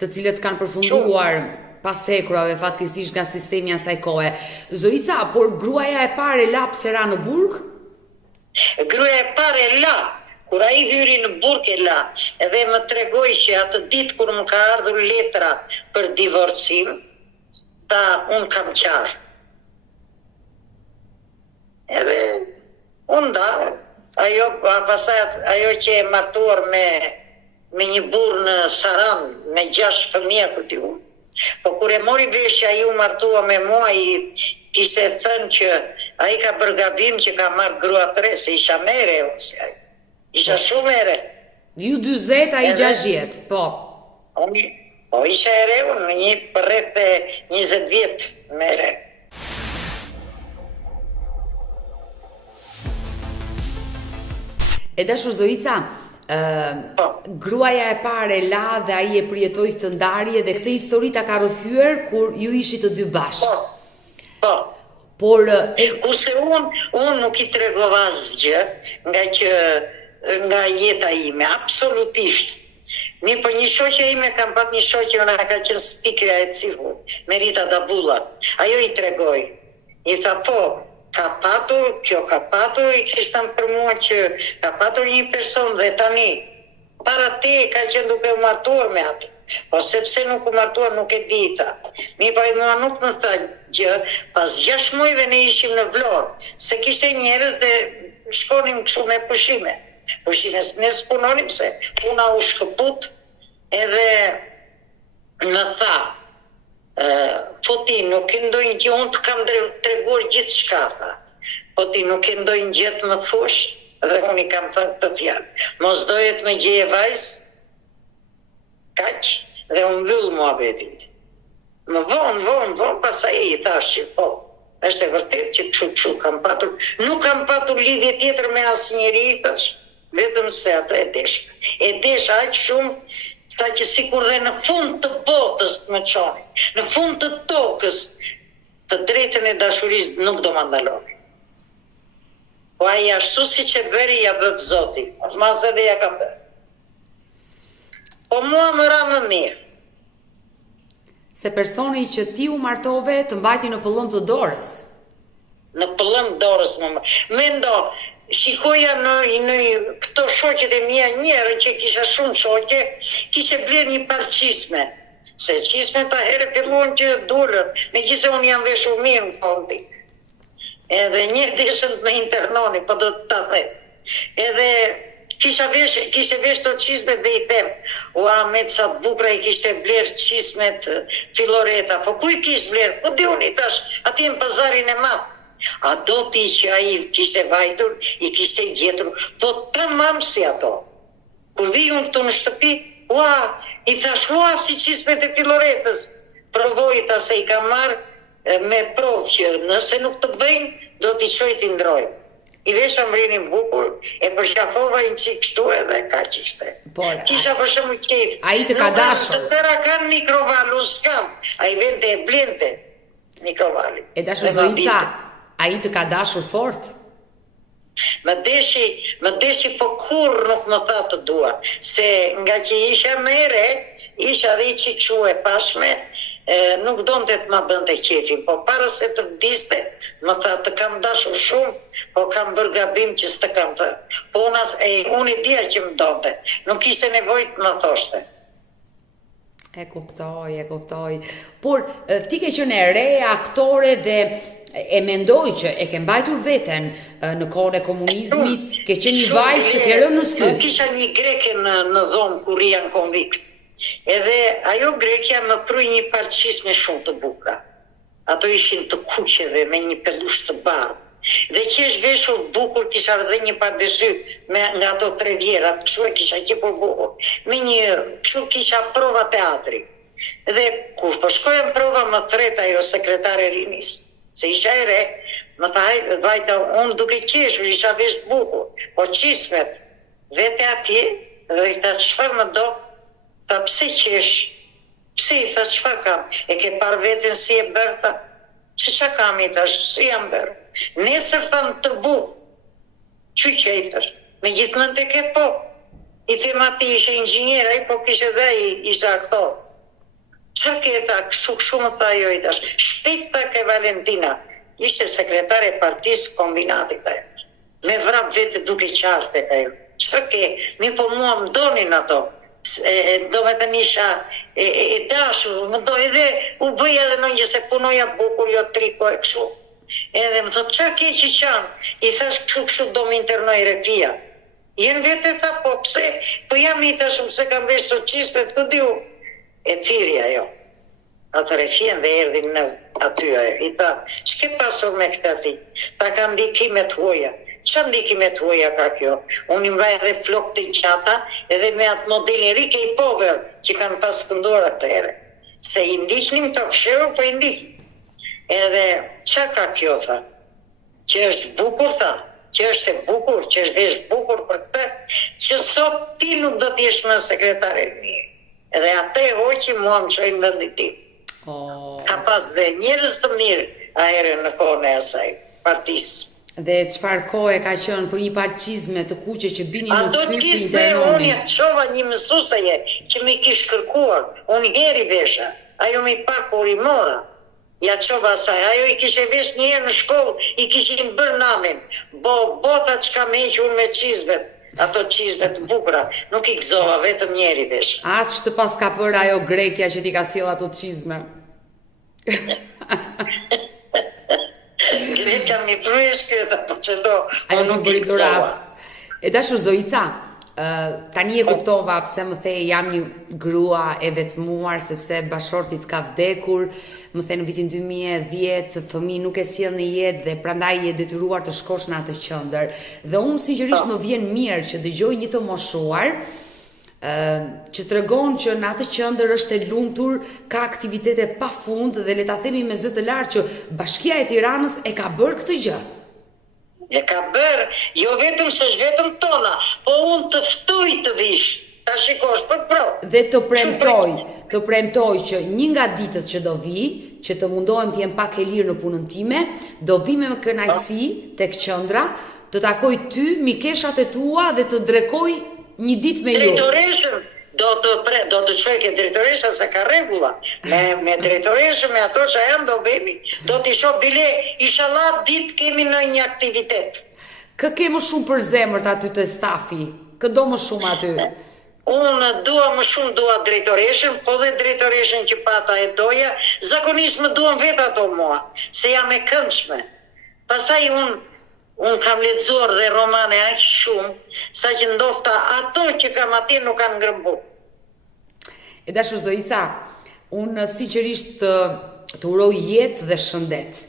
të cilët kanë përfunduar pas sekrave fatkeqësisht nga sistemi asaj kohe. Zoica, por gruaja e parë la pse ra në Burg? Gruaja e parë la, kur ai hyri në Burg e la, edhe më tregoi që atë ditë kur më ka ardhur letra për divorcim, tha unë kam qarë. Edhe unë da, ajo që e martuar me një burr në Saran, me 6 fëmijë këty unë. Po kur e mori vesh që ai u martua me mua, i kishte thënë që ai ka bërë gabim që ka marrë grua 3, se isha mere, isha shumë mere. Ju 40, ai 60, po. Po isha ere, unë një për rreth 20 vjet mere. E dashur Zoica, gruaja e parë la dhe ai e përjetoi këtë ndarje dhe këtë histori ta ka rrëfyer kur ju ishit të dy bashkë. Po. Por kurse unë nuk i tregova asgjë nga jeta ime, absolutisht. Mirë, për një shoqe ime kam pat një shoqe, unë ka qenë spikra e civu, Merita Dabulla. Ajo i tregoi. I tha po, ka patur, i kishtan për mua që ka patur një person dhe tani, para te ka qenë duke u martuar me atë. Po sepse nuk u martuar nuk e dita. Mi pa i mua nuk më tha gjë, pas 6 muajve ne ishim në Vlorë, se kishte njerëz dhe shkonim kështu me pushime. Ne s'punonim se puna u shkëput, edhe më tha, po ti nuk e ndojnë gjë, unë të kam treguar gjithë shka, po ti nuk e ndojnë gjë të më thush, dhe unë i kam thënë këtë fjalë. Mos dojet me gjeje vajzë, kaq, dhe unë mbyll muhabetin. Edhe, unë da, ajo që e martuar me Më vonë, pasaj i thash që po, është e vërtet që kështu kam patur, nuk kam patur lidhje tjetër me asë njëri, thash, vetëm se atë e desh. E desh aq shumë, sa që sikur dhe në fund të botës të më qoni, në fund të tokës, të drejtën e dashurisë nuk do më ndaloni. Po ai ashtu si që bëri ja bëk Zoti, mas edhe ja ka bërë. Po mua më ra më mirë. Se personi që ti u martove të mbajti në pëllëm të dorës. Në pëllëm dorës më. Mendo, shikoja në këto shoqet e mia njerë që kisha shumë shoqe, kishe bler një par qisme. Se qisme ta herë filluan që dullën, me gjithse unë jam veshur mirë në fondi. Edhe një deshën të me internoni, po do të ta the. Edhe kishe vesh të qismet dhe i them, Ahmet sa bukra i kishte bler qismet Filoreta, po ku i kishte bler? Po di unë i tash, ati në pazarin e madh. A do ti që a i kishte vajtur, i kishte gjetur, po tamam si ato. Kur vi unë këtu në shtëpi, i thash, si qismet e Filoretës. Provoj ta se i ka marrë me provë që nëse nuk të bëjnë, do t'i qoj t'i ndrojnë. I vesha mrinin bukur, e përqafova i në qikë kështu edhe ka qishte. Kisha për shumë kejf. A i të ka dashur. Nuk të tëra kanë mikrovalu, s'kam. A i vende e blente mikrovali. E dashur Zoica, a i të ka dashur fort? Më deshi po kur nuk më tha të dua. Se nga që isha mere, isha dhe i qikëshu e pashme, nuk donte të ma bënte kefin, po para se të vdiste, më tha të kam dashur shumë, po kam bërë gabim që s'të kam të. Po unë e dia që më donte, nuk ishte nevojë të më thoshte. E kuptoj. Por ti ke qenë e re, aktore dhe e mendoj që e ke mbajtur veten në kohën e komunizmit, ke qenë një vajzë që ke rënë në sy. Kisha një greke në dhomë kur janë konvikt. Edhe ajo grekja më pruj një palqisme shumë të bukura. Ato ishin të kuqeve me një pelush të bardhë. Dhe që është veshur bukur, kisha dhe një pardesy nga ato 3 vjerat, kështu e kisha qepur bukur. Me një, kështu kisha prova teatri. Dhe kur po shkoja në prova më thret ajo sekretare rinis, se isha e re, më tha vajta, unë duke qeshur, isha vesh bukur, po qismet, vete atje, dhe i tha çfarë më do? Tha pse qesh? Pse i tha çfarë kam? E ke par veten si e bërë? Tha, që kam i thash, si jam bërë? Nesër thamë të bukë. Që i thash? Me gjithmën të ke po. I them ati ishe inxhinjera, po kishe dhe ishe aktor. Çfarë ke tha, kështu më tha jo i thash. Shpejt tha ke Valentina. Ishte sekretare e partisë kombinatit ajo. Me vrap vete duke qartë ajo. Çfarë ke? Mi po mua më donin ato. Do me të nisha e dashur, më do edhe u bëja edhe në një se punoja bukur, jo triko e këshu. Edhe më thot, qa ke që qanë? I thash këshu do më internoj repia. Jenë vete tha, po pse? Po jam i thash, pse kam vesh të qismet, këtë diu. E thirja jo. Atë refjen dhe erdhin në aty ajo. I tha, ç'ke pasur me këta ti? Ta ka ndikimet huaja. Qa ndikimet huaja ka kjo? Unë i mbaj edhe flok të qata edhe me atë modelin rike i pover që kanë pas këndora të ere. Se i ndihnim të fshërur, po i ndihnim. Edhe qa ka kjo, tha? Që është bukur, tha? Që është e bukur, që është vesh bukur për këtë, që sot ti nuk do t'jesh më sekretare një. Edhe atë e hoqi mua më qojnë vendit tim. Ka pas dhe njerëz të mirë ahere në kohën e asaj, partisë. Dhe çfarë kohë ka qenë për një palqizme të kuqe që bini në sy të internonin. internonin. Unë qova një mësuesie që më kish kërkuar, unë heri vesha, ajo më pa kur i mora. Ja qova asaj, ajo i kishe vesh një herë në shkollë, i kishin bërë namin. Bota çka më hequr me çizmet, ato çizmet bukura, nuk i gëzova, vetëm njeri vesh. Atë që pas ka për ajo grekja që ti ka sjell ato çizme. Greka mi prujesh këta, po që do, ajo nuk i gëzova. E dashur Zoica, tani e kuptova pse më the jam një grua e vetmuar sepse bashortit ka vdekur, më the në vitin 2010 fëmijë nuk e sjell në jetë dhe prandaj je detyruar të shkosh në atë qendër. Dhe unë sinqerisht më vjen mirë që dëgjoj një të moshuar që tregon që në atë qendër është e lumtur, ka aktivitete pafund dhe le ta themi me zë të lartë që Bashkia e Tiranës e ka bërë këtë gjë. E ka bërë, jo vetëm se është vetëm tona, po unë të ftoj të vish, ta shikosh për pro. Dhe të premtoj që një nga ditët që do vi, që të mundohem të jem pak e lirë në punën time, do vi me kënaqësi tek qendra, të takoj ty, mikeshat e tua dhe të drekoj një ditë me ju. Drejtoreshën do të çoj ke drejtoresha se ka rregulla. Me drejtoreshën, me ato që janë do vemi, do t'i shoh bile, inshallah ditë kemi në një aktivitet. Kë ke më shumë për zemër aty të stafi? Kë do më shumë aty? Unë dua më shumë drejtoreshën, po dhe drejtoreshën që pata e doja, zakonisht më duan vetë ato mua, se jam e këndshme. Pastaj unë kam lexuar dhe romane aq shumë, sa që ndofta ato që kam atje nuk kanë ngrëmbu. E dashur Zoica, unë sinqerisht të uroj jetë dhe shëndet.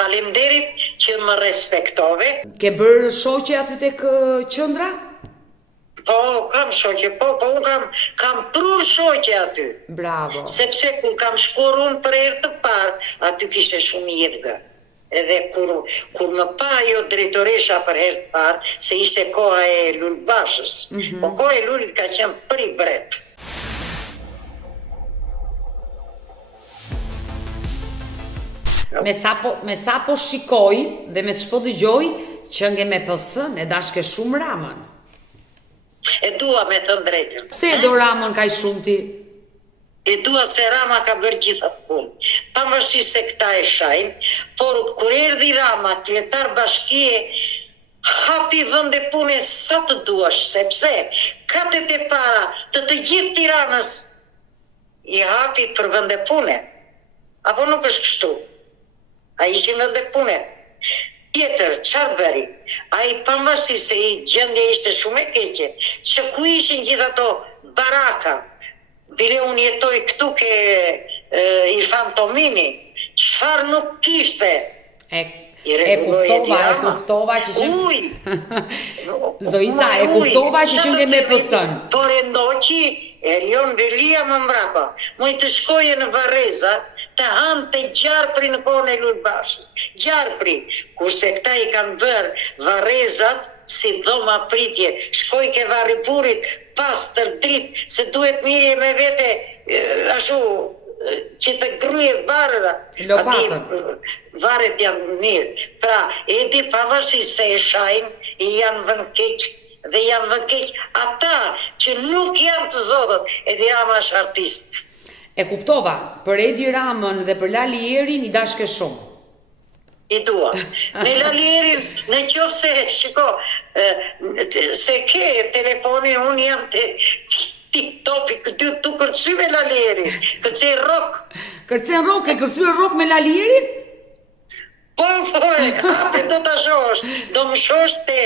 Faleminderit që më respektove. Ke bërë shoqe aty tek qendra? Po, kam shoqe, po unë kam prur shoqe aty. Bravo. Sepse kur kam shkuar unë për herë të parë, aty kishte shumë jetë. Edhe kur më pa ajo drejtoresha për herë të parë, se ishte koha e Lulbashës. Po koha e Lulit ka qenë për i bret. Me sa po shikoj dhe me të shpo dëgjoj, që nge me pëllësën e dashke shumë Ramën. E dua me të drejtën. Pse e do Ramën kaj shumë ti? E dua se Rama ka bërë gjitha punë. Pavarësisht se këta e shajnë, por kur erdhi Rama, kryetar bashkie, hapi vende pune sa të duash, sepse katet e para të gjithë Tiranës i hapi për vende pune. Apo nuk është kështu? A ishin vende pune? Tjetër, çfarë bëri? Ai pavarësisht se gjendja ishte shumë e keqe, që ku ishin gjithë ato baraka, bile unë jetoj këtu ke Irfan Tomini, çfarë nuk kishte? E kuptova që që... Zoica, e kuptova që që nge me pësën. Por e ndoqi, Elion Velia më mbrapa, moj të shkoje në Vareza, të hanë të Gjarpri në kohën e Lulbashit. Gjarpri, kurse këta i kanë bërë Varezat, si dhoma pritje, shkoj ke Varipurit, pas tër dritë, se duhet mirje me vete, ashtu, që të gryje varëra. Lopatën. Varet janë mirë. Pra, edi pavarësisht se e shajnë, janë vënë keq, dhe janë vënë keq ata që nuk janë të zotët, edhe jam është artist. E kuptova, për Edi Ramën dhe për Lali Erin i dashke shumë. I dua. Me Lali Erin, në qoftë se, shiko, se ke telefonin, unë jam të TikTok-i, tu kërcy me Lali Erin, kërcy rock. Kërcen rock, e kërcy rock me Lali Erin? Po, ape do të shosh, do më shosh të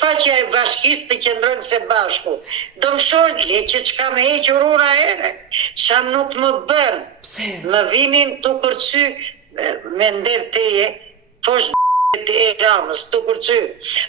faqja e bashkisë të qëndrojnë se bashku. Do më shosh le që qka me hequr ura ere, qa nuk më bërë. Më vinin të kërcy me ndër teje, poshtë e Ramës, të kërcy.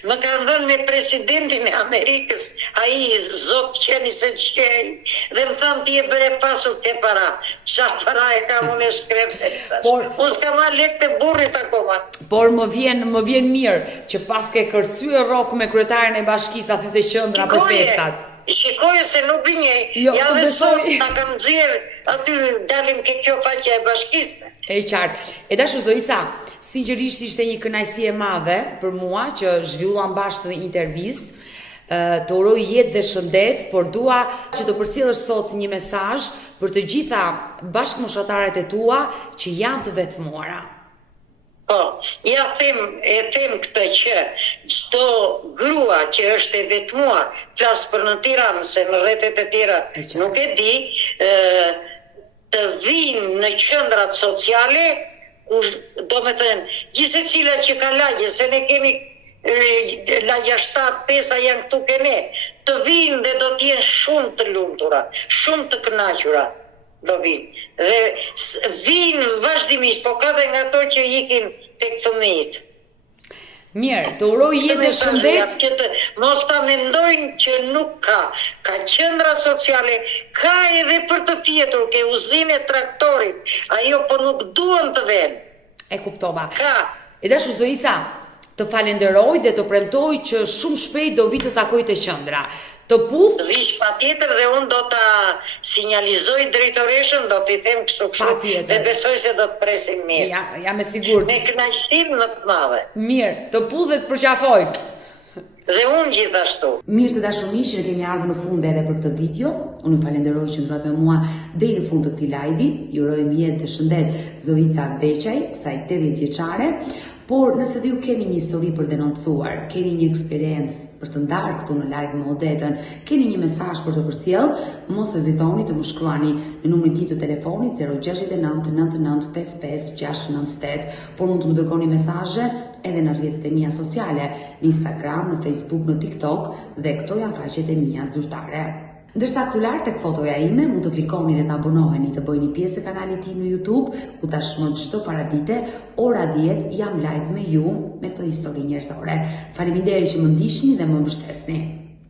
Më kanë dhënë me presidentin e Amerikës, a i zotë qeni se qej, dhe më thamë ti e bere pasur ke para. Qa para e kam unë e shkrepte. Unë s'ka ma lek të burrit akoma. Por më vjen mirë që pas ke kërcy e rock me kryetarin e bashkisë aty të qendra për festat. Shikoje se nuk binjej, ja dhe sot ta kam zirë, aty dalim ke kjo faqja e bashkisë. E qartë. E dashur Zoica, sinqerisht ishte një kënaqësi e madhe për mua që zhvilluam bashkë një intervistë. Të uroj jetë dhe shëndet, por dua që të përcjellësh sot një mesazh për të gjitha bashkëmoshatarët e tua që janë të vetmuara. Po, ja them këtë që çdo grua që është e vetmuar, flas për në Tiranë, se në rrethet e tjera nuk e di, të vinë në qendrat sociale, ku do me thënë, gjithë secila që ka lagje, se ne kemi lagja 7-5 janë këtu ke ne, të vinë dhe do t'jenë shumë të lumtura, shumë të kënaqura. Do vinë. Dhe vinë vazhdimisht, po ka dhe nga to që ikin tek fëmijët. Mirë, të uroj jetë dhe shëndet. Mos ta mendojnë që nuk ka. Ka qendra sociale, ka edhe për të fjetur, ke uzinë e traktorit. Ajo po nuk duan të venë. E kuptova. Ka. E dashu Zoica, të falenderoj dhe të premtoj që shumë shpejt do vi të takoj të qendra. Të puth? Të vish patjetër dhe unë do ta sinjalizoj drejtoreshën, do t'i them kështu dhe besoj se do të presim mirë. Jam e sigurt. Me kënaqësinë më të madhe. Mirë, të puth dhe të përqafoj. Dhe unë gjithashtu. Mirë të dashur miq, ne kemi ardhur në fund edhe për këtë video. Unë ju falenderoj që ndrohet me mua deri në fund të këtij live-i. Ju uroj mirë dhe shëndet Zoica Beqaj, kësaj 80 vjeçare. Por nëse ju keni një histori për denoncuar, keni një eksperiencë për të ndarë këtu në live me Odetën, keni një mesazh për të përcjell, mos hezitoni të më shkruani në numrin tim të telefonit 069 99 55 698, por mund të më dërgoni mesazhe edhe në rrjetet e mia sociale, në Instagram, në Facebook, në TikTok, dhe këto janë faqet e mia zyrtare. Ndërsa këtu lart tek fotoja ime mund të klikoni dhe të abonoheni, të bëjeni pjesë e kanalit tim në YouTube, ku tashmë çdo paradite ora 10 jam live me ju me këtë histori njerëzore. Faleminderit që më ndiqni dhe më mbështesni.